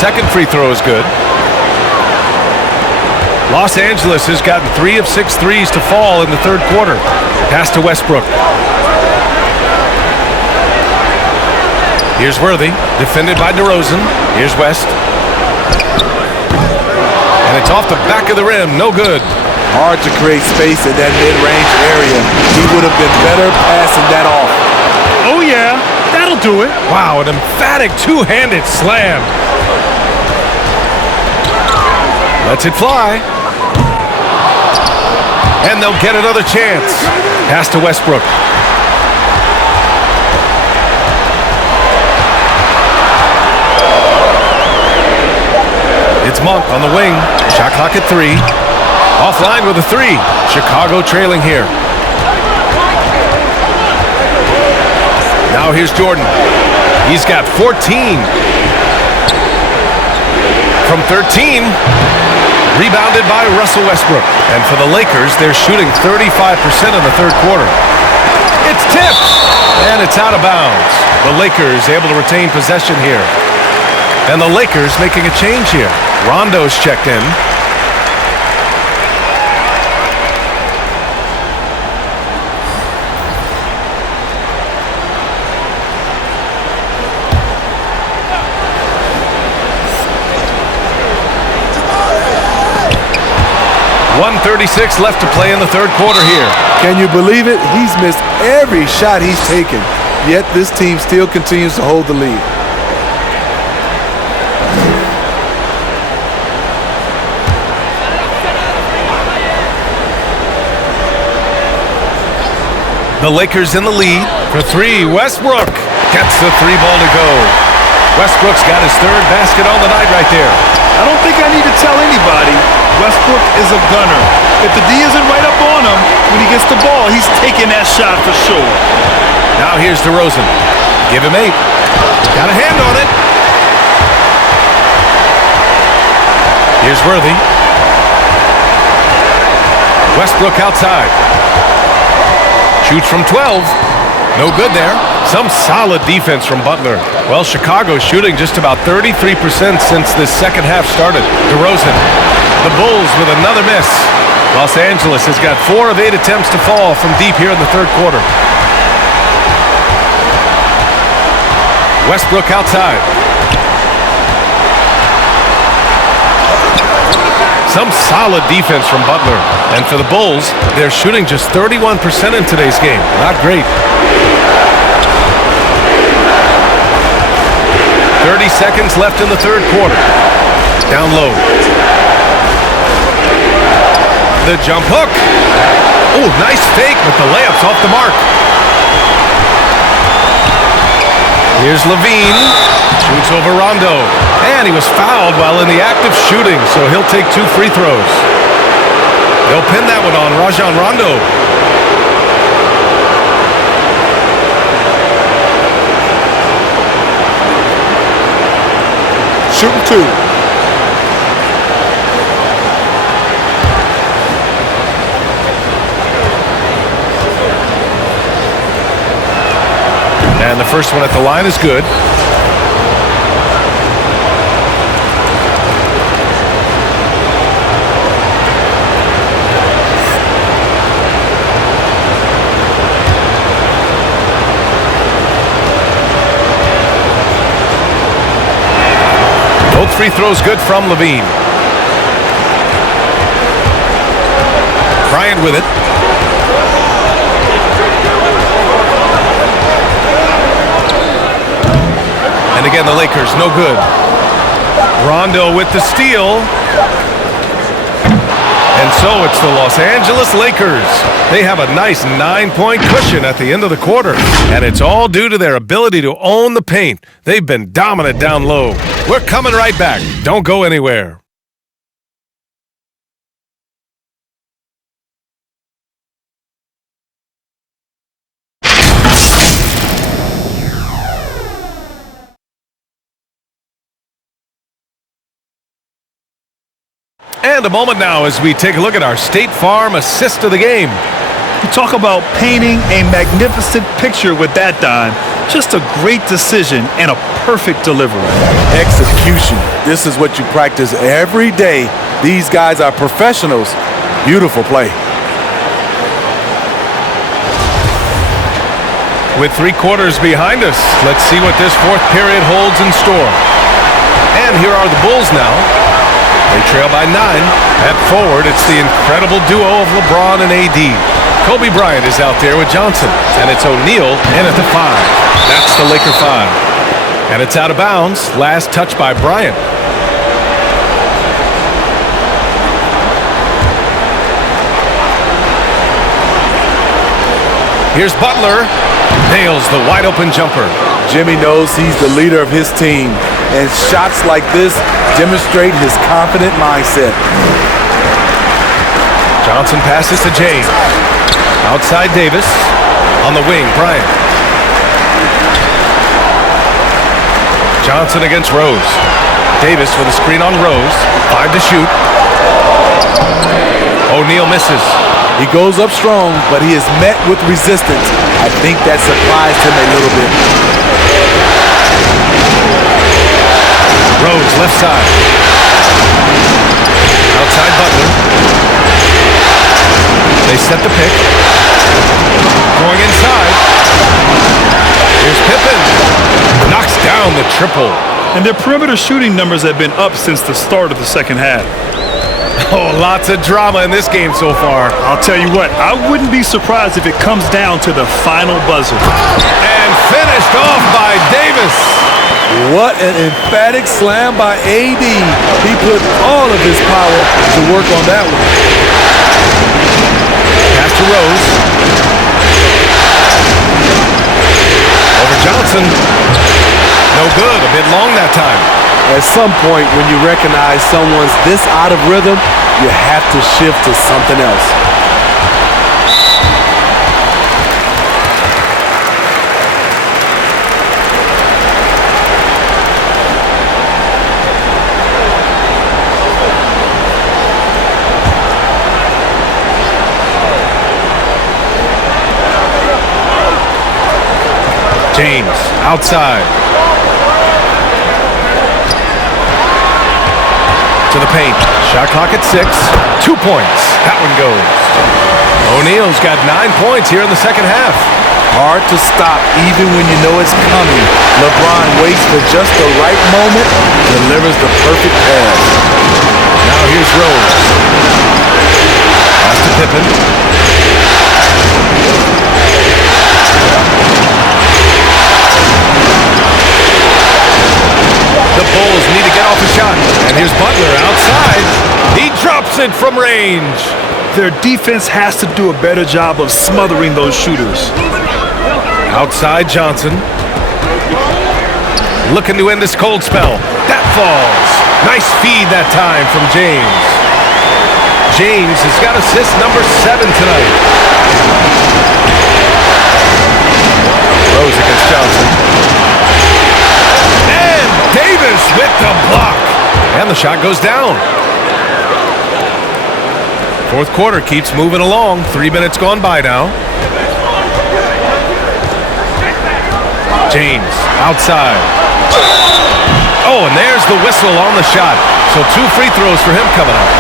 second free throw is good. Los Angeles has gotten 3 of 6 threes to fall in the third quarter. Pass to Westbrook. Here's Worthy, defended by DeRozan. Here's West. And it's off the back of the rim, no good. Hard to create space in that mid-range area. He would have been better passing that off. Oh, yeah, that'll do it. Wow, an emphatic two-handed slam. Lets it fly. And they'll get another chance. Pass to Westbrook. It's Monk on the wing. Shot clock at 3. Offline with a 3. Chicago trailing here. Now here's Jordan. He's got 14. From 13. Rebounded by Russell Westbrook. And for the Lakers, they're shooting 35% in the third quarter. It's tipped. And it's out of bounds. The Lakers able to retain possession here. And the Lakers making a change here. Rondo's checked in. .136 left to play in the third quarter here. Can you believe it? He's missed every shot he's taken, yet this team still continues to hold the lead. The Lakers in the lead for 3. Westbrook gets the 3-ball to go. Westbrook's got his third basket on the night right there. I don't think I need to tell anybody Westbrook is a gunner. If the D isn't right up on him, when he gets the ball, he's taking that shot for sure. Now here's DeRozan. Give him 8. Got a hand on it. Here's Worthy. Westbrook outside. Shoots from 12. No good there. Some solid defense from Butler. Well, Chicago's shooting just about 33% since this second half started. DeRozan. The Bulls with another miss. Los Angeles has got 4 of 8 attempts to fall from deep here in the third quarter. Westbrook outside. Some solid defense from Butler. And for the Bulls, they're shooting just 31% in today's game. Not great. 30 seconds left in the third quarter. Down low. The jump hook. Oh, nice fake, but the layup's off the mark. Here's Levine. Shoots over Rondo. And he was fouled while in the act of shooting, so he'll take 2 free throws. They'll pin that one on Rajon Rondo. Shooting 2. And the first one at the line is good. Both free throws good from Levine. Bryant with it. And again, the Lakers, no good. Rondo with the steal. And so it's the Los Angeles Lakers. They have a nice 9-point cushion at the end of the quarter. And it's all due to their ability to own the paint. They've been dominant down low. We're coming right back. Don't go anywhere. And a moment now as we take a look at our State Farm assist of the game. You talk about painting a magnificent picture with that dime. Just a great decision and a perfect delivery. Execution. This is what you practice every day. These guys are professionals. Beautiful play. With 3 quarters behind us, let's see what this fourth period holds in store. And here are the Bulls now. They trail by 9. At forward, it's the incredible duo of LeBron and AD. Kobe Bryant is out there with Johnson, and it's O'Neal in at the 5. That's the Laker 5. And it's out of bounds. Last touch by Bryant. Here's Butler. Nails the wide-open jumper. Jimmy knows he's the leader of his team, and shots like this demonstrate his confident mindset. Johnson passes to James. Outside Davis. On the wing, Bryant. Johnson against Rose. Davis with a screen on Rose. 5 to shoot. O'Neal misses. He goes up strong, but he is met with resistance. I think that surprised him a little bit. Rose left side. Outside Butler. They set the pick. Going inside. Here's Pippen. Knocks down the triple. And their perimeter shooting numbers have been up since the start of the second half. Oh, lots of drama in this game so far. I'll tell you what, I wouldn't be surprised if it comes down to the final buzzer. And finished off by Davis. What an emphatic slam by AD. He put all of his power to work on that one. Pass to Rose. Over Johnson. No good. A bit long that time. At some point, when you recognize someone's this out of rhythm, you have to shift to something else. James, outside. To the paint. Shot clock at 6. 2 points. That one goes. O'Neal's got 9 points here in the second half. Hard to stop even when you know it's coming. LeBron waits for just the right moment, delivers the perfect pass. Now here's Rose. Pass to Pippen. The Bulls need to get off a shot. And here's Butler outside. He drops it from range. Their defense has to do a better job of smothering those shooters. Outside Johnson. Looking to end this cold spell. That falls. Nice feed that time from James. James has got assist number 7 tonight. Rose against Johnson. Davis with the block. And the shot goes down. Fourth quarter keeps moving along. 3 minutes gone by now. James outside. Oh, and there's the whistle on the shot. So 2 free throws for him coming up.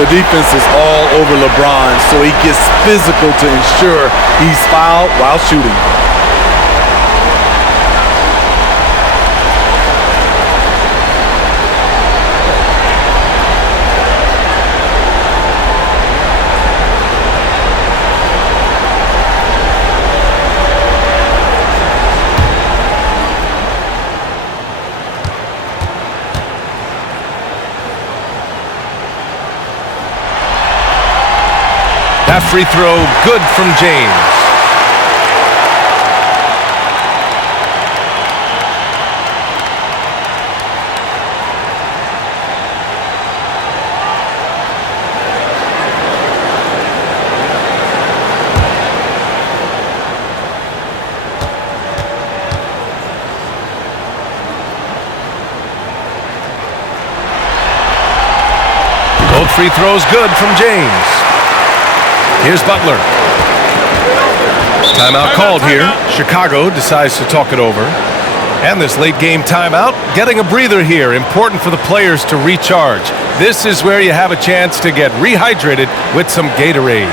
The defense is all over LeBron, so he gets physical to ensure he's fouled while shooting. That free throw good from James. Both free throws good from James. Here's Butler. Timeout called here. Chicago decides to talk it over. And this late game timeout, getting a breather here. Important for the players to recharge. This is where you have a chance to get rehydrated with some Gatorade.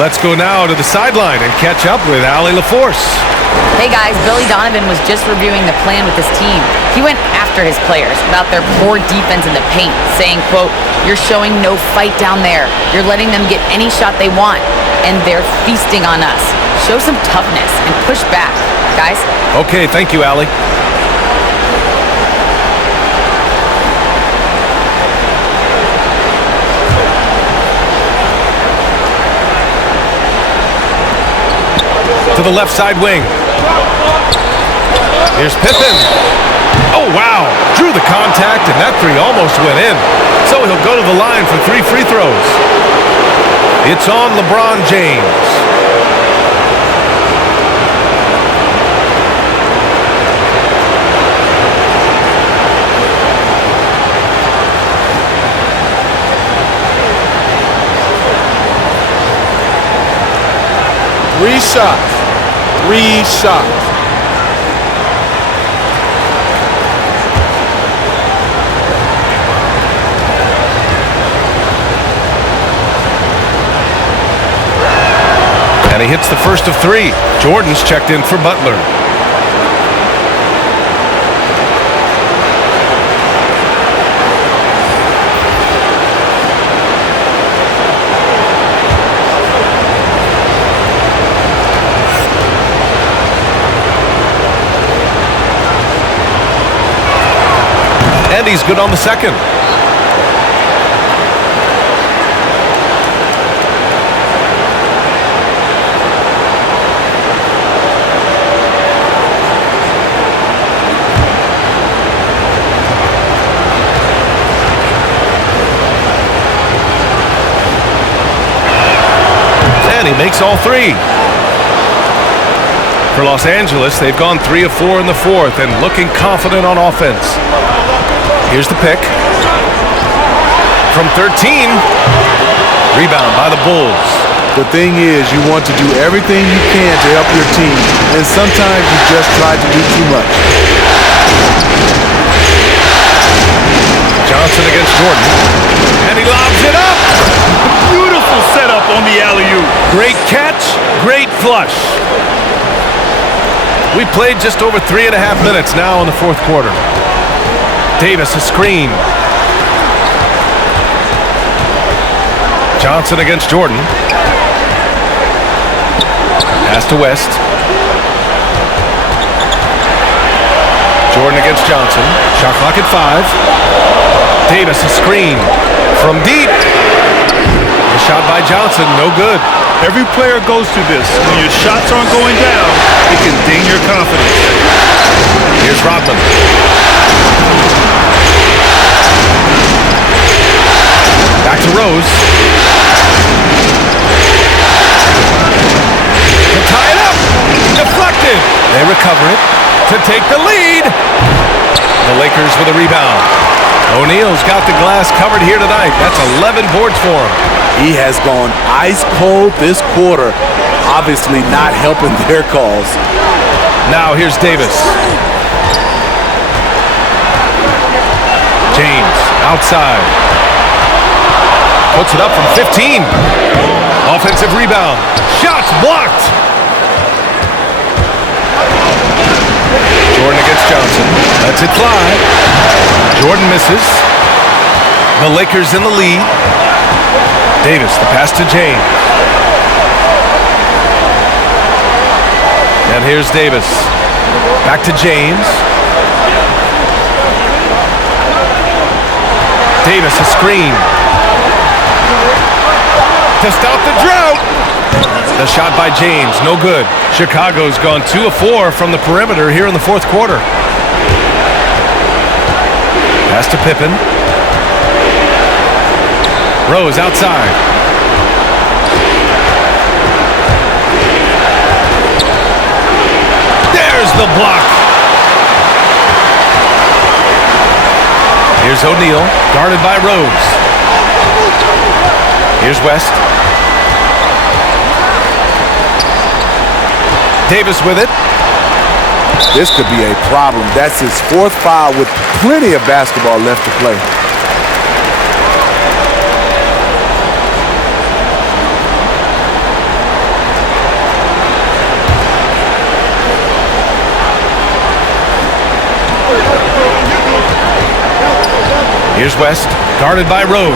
Let's go now to the sideline and catch up with Allie LaForce. Hey guys, Billy Donovan was just reviewing the plan with his team. He went after his players about their poor defense in the paint, saying, quote, "You're showing no fight down there. You're letting them get any shot they want, and they're feasting on us. Show some toughness and push back, guys." Okay, thank you, Allie. To the left side wing. Here's Pippen. Oh, wow. Drew the contact, and that three almost went in. So he'll go to the line for 3 free throws. It's on LeBron James. Three shots. 3 shots. And he hits the first of 3. Jordan's checked in for Butler. And he's good on the second. And he makes all 3. For Los Angeles, they've gone 3 of 4 in the fourth and looking confident on offense. Here's the pick. From 13. Rebound by the Bulls. The thing is, you want to do everything you can to help your team, and sometimes you just try to do too much. Johnson against Jordan. And he lobs it up. Beautiful setup on the alley-oop. Great catch, great flush. We played just over 3.5 minutes now in the fourth quarter. Davis a screen. Johnson against Jordan. Pass to West. Jordan against Johnson. Shot clock at 5. Davis a screen from deep. The shot by Johnson, no good. Every player goes through this. When your shots aren't going down, it can ding your confidence. Here's Rodman. Back to Rose. To tie it up. Deflected. They recover it. take the lead. The Lakers with a rebound. O'Neal's got the glass covered here tonight. That's 11 boards for him. He has gone ice cold this quarter, obviously not helping their cause. Now here's Davis. James outside. Puts it up from 15. Offensive rebound. Shots blocked. Jordan against Johnson. Lets it fly. Jordan misses. The Lakers in the lead. Davis, the pass to James. And here's Davis. Back to James. Davis, a screen. To stop the drought. The shot by James, no good. Chicago's gone 2 of 4 from the perimeter here in the fourth quarter. Pass to Pippen. Rose outside. There's the block. Here's O'Neal, guarded by Rose. Here's West. Davis with it. This could be a problem. That's his 4th foul with plenty of basketball left to play. Here's West, guarded by Rose.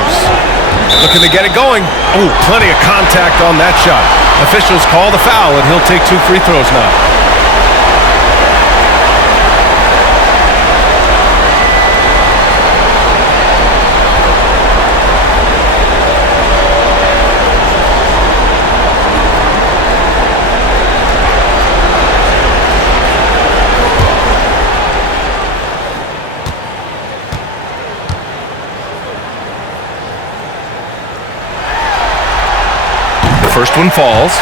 Looking to get it going. Oh, plenty of contact on that shot. Officials call the foul, and he'll take 2 free throws now. First one falls.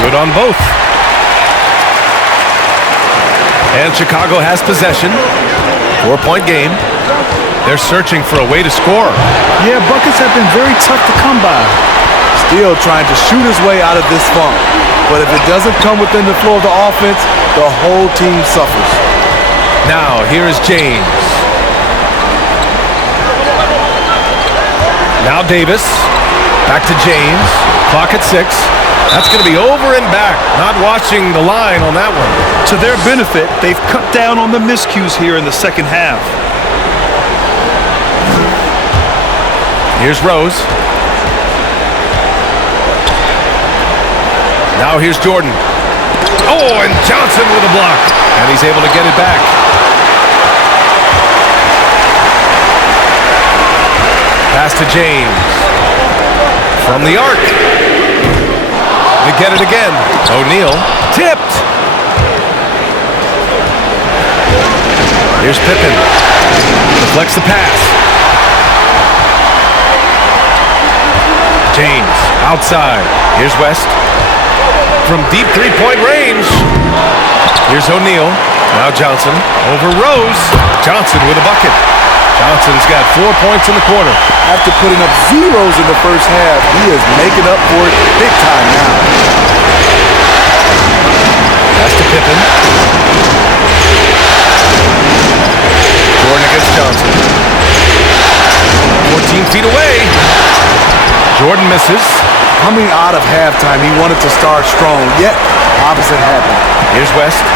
Good on both. And Chicago has possession. 4-point game. They're searching for a way to score. Yeah, buckets have been very tough to come by. Still trying to shoot his way out of this funk. But if it doesn't come within the flow of the offense, the whole team suffers. Now, here is James. Now Davis. Back to James. Clock at 6. That's going to be over and back. Not watching the line on that one. To their benefit, they've cut down on the miscues here in the second half. Here's Rose. Now here's Jordan. Oh, and Johnson with a block. And he's able to get it back. Pass to James. From the arc. They get it again. O'Neal tipped. Here's Pippen. Deflects the pass. James outside. Here's West. From deep three-point range. Here's O'Neal. Now Johnson over Rose. Johnson with a bucket. Johnson's got 4 points in the quarter. After putting up zeros in the first half, he is making up for it big time now. Pass to Pippen. Jordan against Johnson. 14 feet away. Jordan misses. Coming out of halftime, he wanted to start strong, yet opposite happened. Here's West.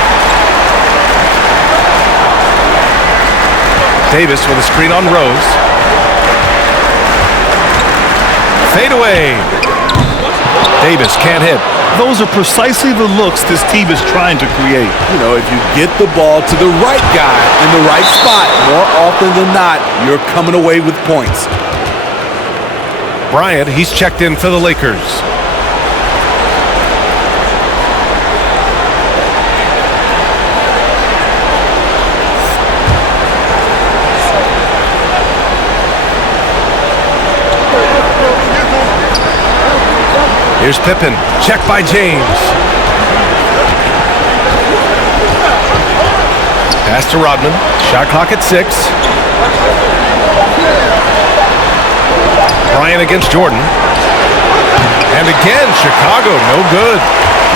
Davis with a screen on Rose. Fade away. Davis can't hit. Those are precisely the looks this team is trying to create. You know, if you get the ball to the right guy in the right spot, more often than not, you're coming away with points. Bryant, he's checked in for the Lakers. Here's Pippen. Check by James. Pass to Rodman. Shot clock at 6. Bryant against Jordan. And again, Chicago, no good.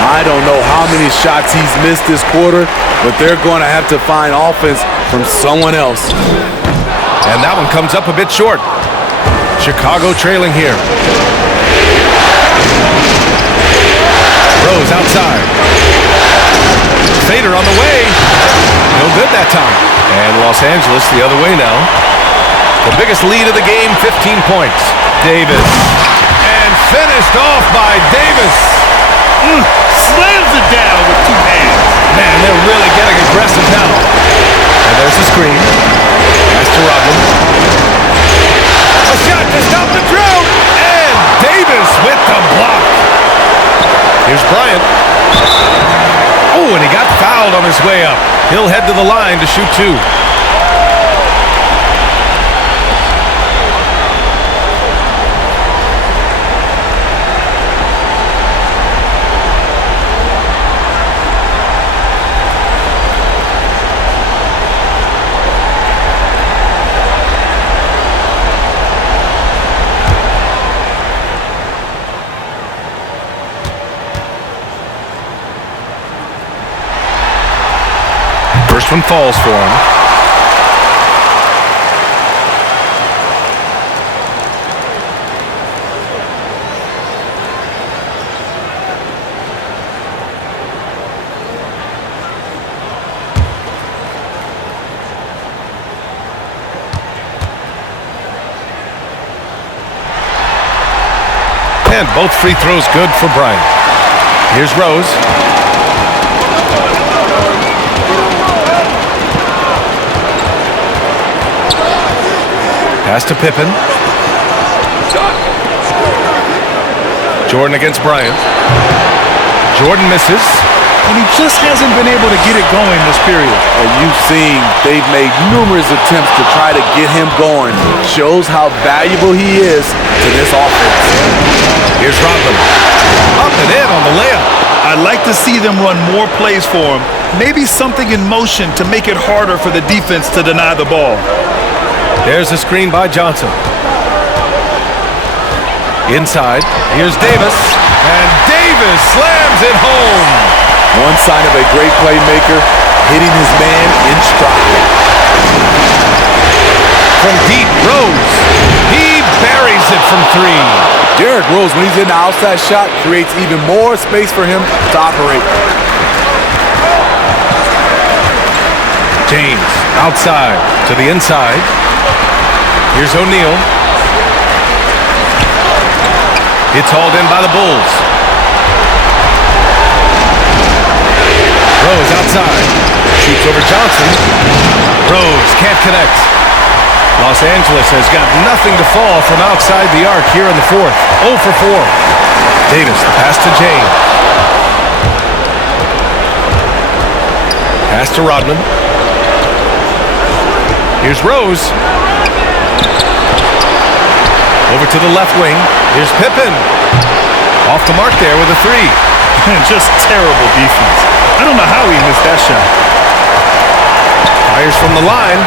I don't know how many shots he's missed this quarter, but they're going to have to find offense from someone else. And that one comes up a bit short. Chicago trailing here. Rose outside. Fader on the way. No good that time. And Los Angeles the other way now. The biggest lead of the game, 15 points. Davis. And finished off by Davis. Slams it down with 2 hands. Man, they're really getting aggressive now. And there's the screen. Pass to Rodman. A shot to stop the drought. And Davis with the block. Here's Bryant. Oh, and he got fouled on his way up. He'll head to the line to shoot 2. First one falls for him. And both free throws good for Bryant. Here's Rose. Pass to Pippen. Jordan against Bryant. Jordan misses. And he just hasn't been able to get it going this period. And you've seen they've made numerous attempts to try to get him going. Shows how valuable he is to this offense. Here's Rodman. Up and in on the layup. I'd like to see them run more plays for him. Maybe something in motion to make it harder for the defense to deny the ball. There's a screen by Johnson. Inside, here's Davis. And Davis slams it home. One sign of a great playmaker, hitting his man in stride. From deep, Rose. He buries it from 3. Derrick Rose, when he's in the outside shot, creates even more space for him to operate. James, outside, to the inside. Here's O'Neal. It's hauled in by the Bulls. Rose outside. Shoots over Johnson. Rose can't connect. Los Angeles has got nothing to fall from outside the arc here in the 4th. 0 for 4. Davis, the pass to James. Pass to Rodman. Here's Rose. Over to the left wing. Here's Pippen. Off the mark there with a 3. Just terrible defense. I don't know how he missed that shot. Fires from the line.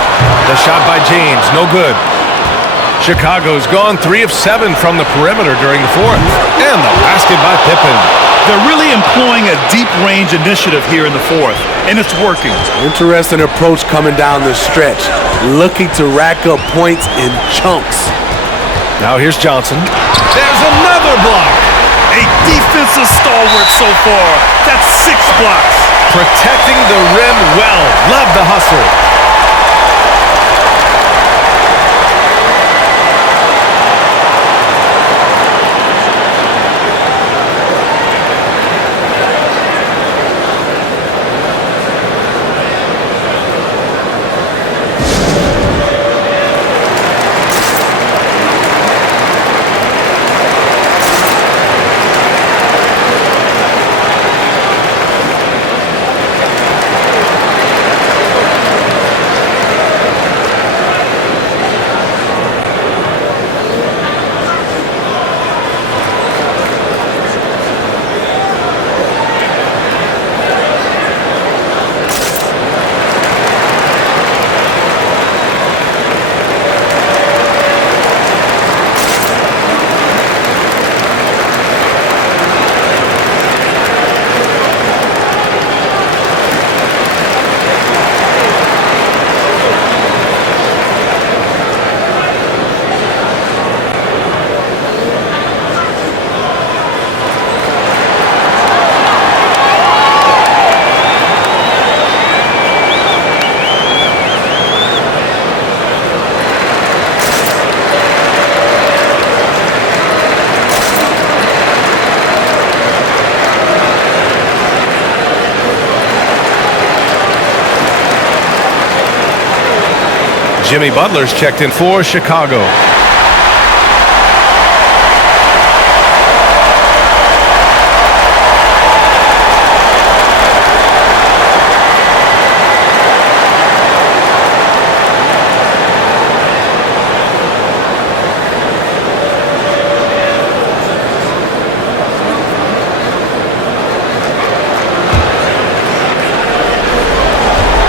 The shot by James. No good. Chicago's gone 3 of 7 from the perimeter during the 4th. And the basket by Pippen. They're really employing a deep range initiative here in the 4th, and it's working. Interesting approach coming down the stretch. Looking to rack up points in chunks. Now here's Johnson. There's another block. A defensive stalwart so far. That's 6 blocks. Protecting the rim well. Love the hustle. Jimmy Butler's checked in for Chicago.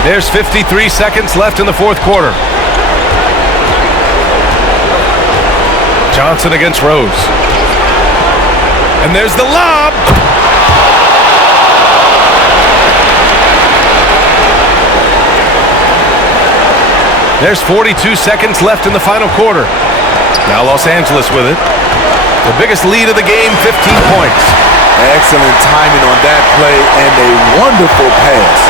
There's 53 seconds left in the fourth quarter. Johnson against Rose. And there's the lob. There's 42 seconds left in the final quarter. Now Los Angeles with it. The biggest lead of the game, 15 points. Excellent timing on that play and a wonderful pass.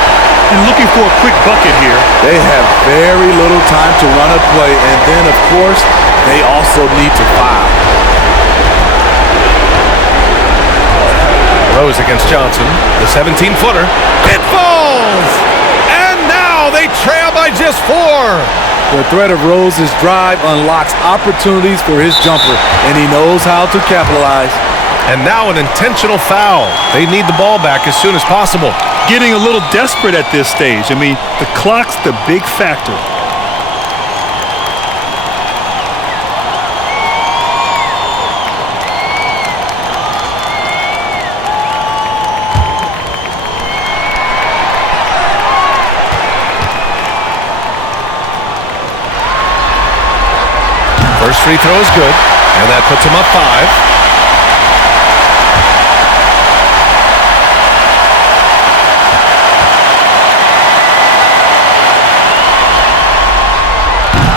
And looking for a quick bucket here. They have very little time to run a play, and then, of course, they also need to foul. Rose against Johnson, the 17-footer. It falls! And now they trail by just 4. The threat of Rose's drive unlocks opportunities for his jumper, and he knows how to capitalize. And now an intentional foul. They need the ball back as soon as possible. Getting a little desperate at this stage. I mean, the clock's the big factor. First free throw is good, and that puts him up 5.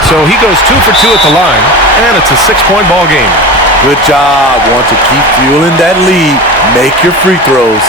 So he goes 2 for 2 at the line, and it's a 6-point ball game. Good job. Want to keep fueling that lead. Make your free throws.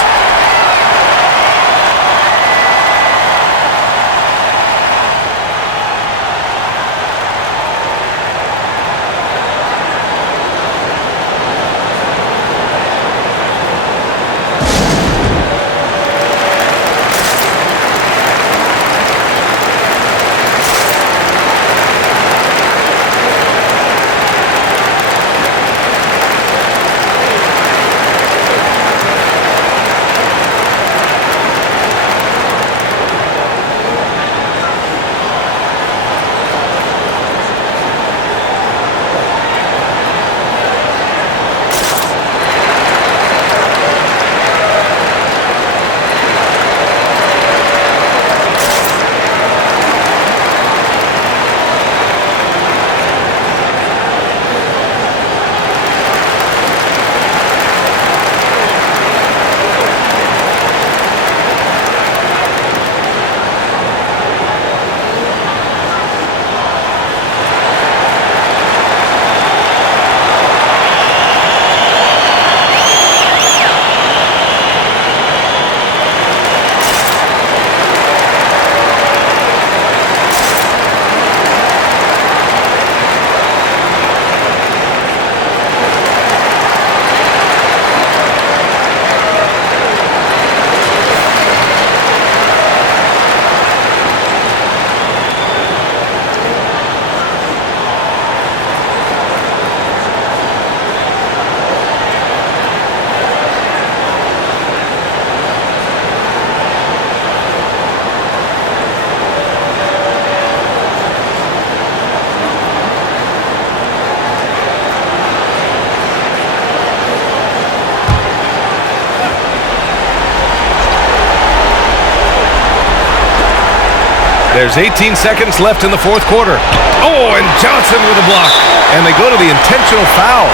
There's 18 seconds left in the fourth quarter. Oh, and Johnson with a block. And they go to the intentional foul.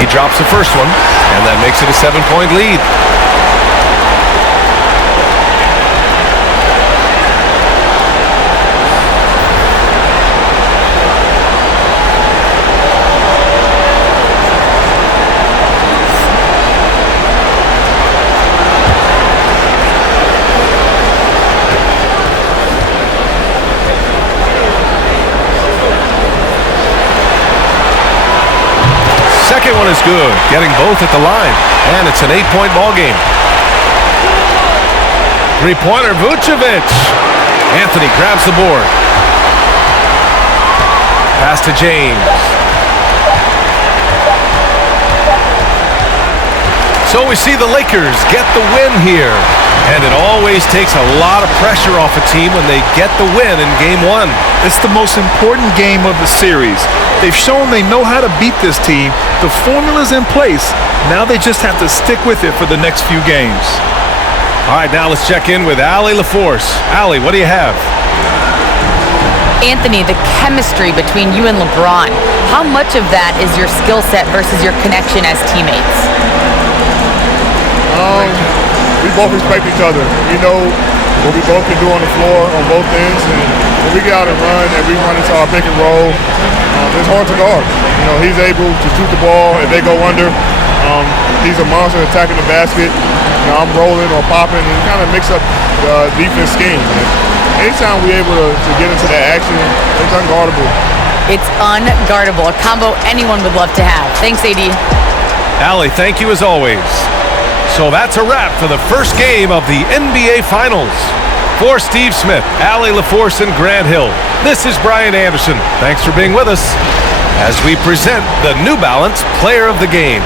He drops the first one, and that makes it a 7-point lead. is good, getting both at the line, and it's an 8-point ball game. Three-pointer, Vucevic. Anthony grabs the board. Pass to James. So we see the Lakers get the win here. And it always takes a lot of pressure off a team when they get the win in Game 1. It's the most important game of the series. They've shown they know how to beat this team. The formula's in place. Now they just have to stick with it for the next few games. All right, now let's check in with Allie LaForce. Allie, what do you have? Anthony, the chemistry between you and LeBron, how much of that is your skill set versus your connection as teammates? We both respect each other. We know what we both can do on the floor on both ends, and when we get out and run and we run into our pick and roll, it's hard to guard. You know, he's able to shoot the ball if they go under. He's a monster attacking the basket. You know, I'm rolling or popping and kind of mix up the defense scheme. And anytime we're able to get into that action, it's unguardable. It's unguardable, a combo anyone would love to have. Thanks, AD. Allie, thank you as always. So that's a wrap for the first game of the NBA Finals. For Steve Smith, Allie LaForce, and Grant Hill, this is Brian Anderson. Thanks for being with us as we present the New Balance Player of the Game.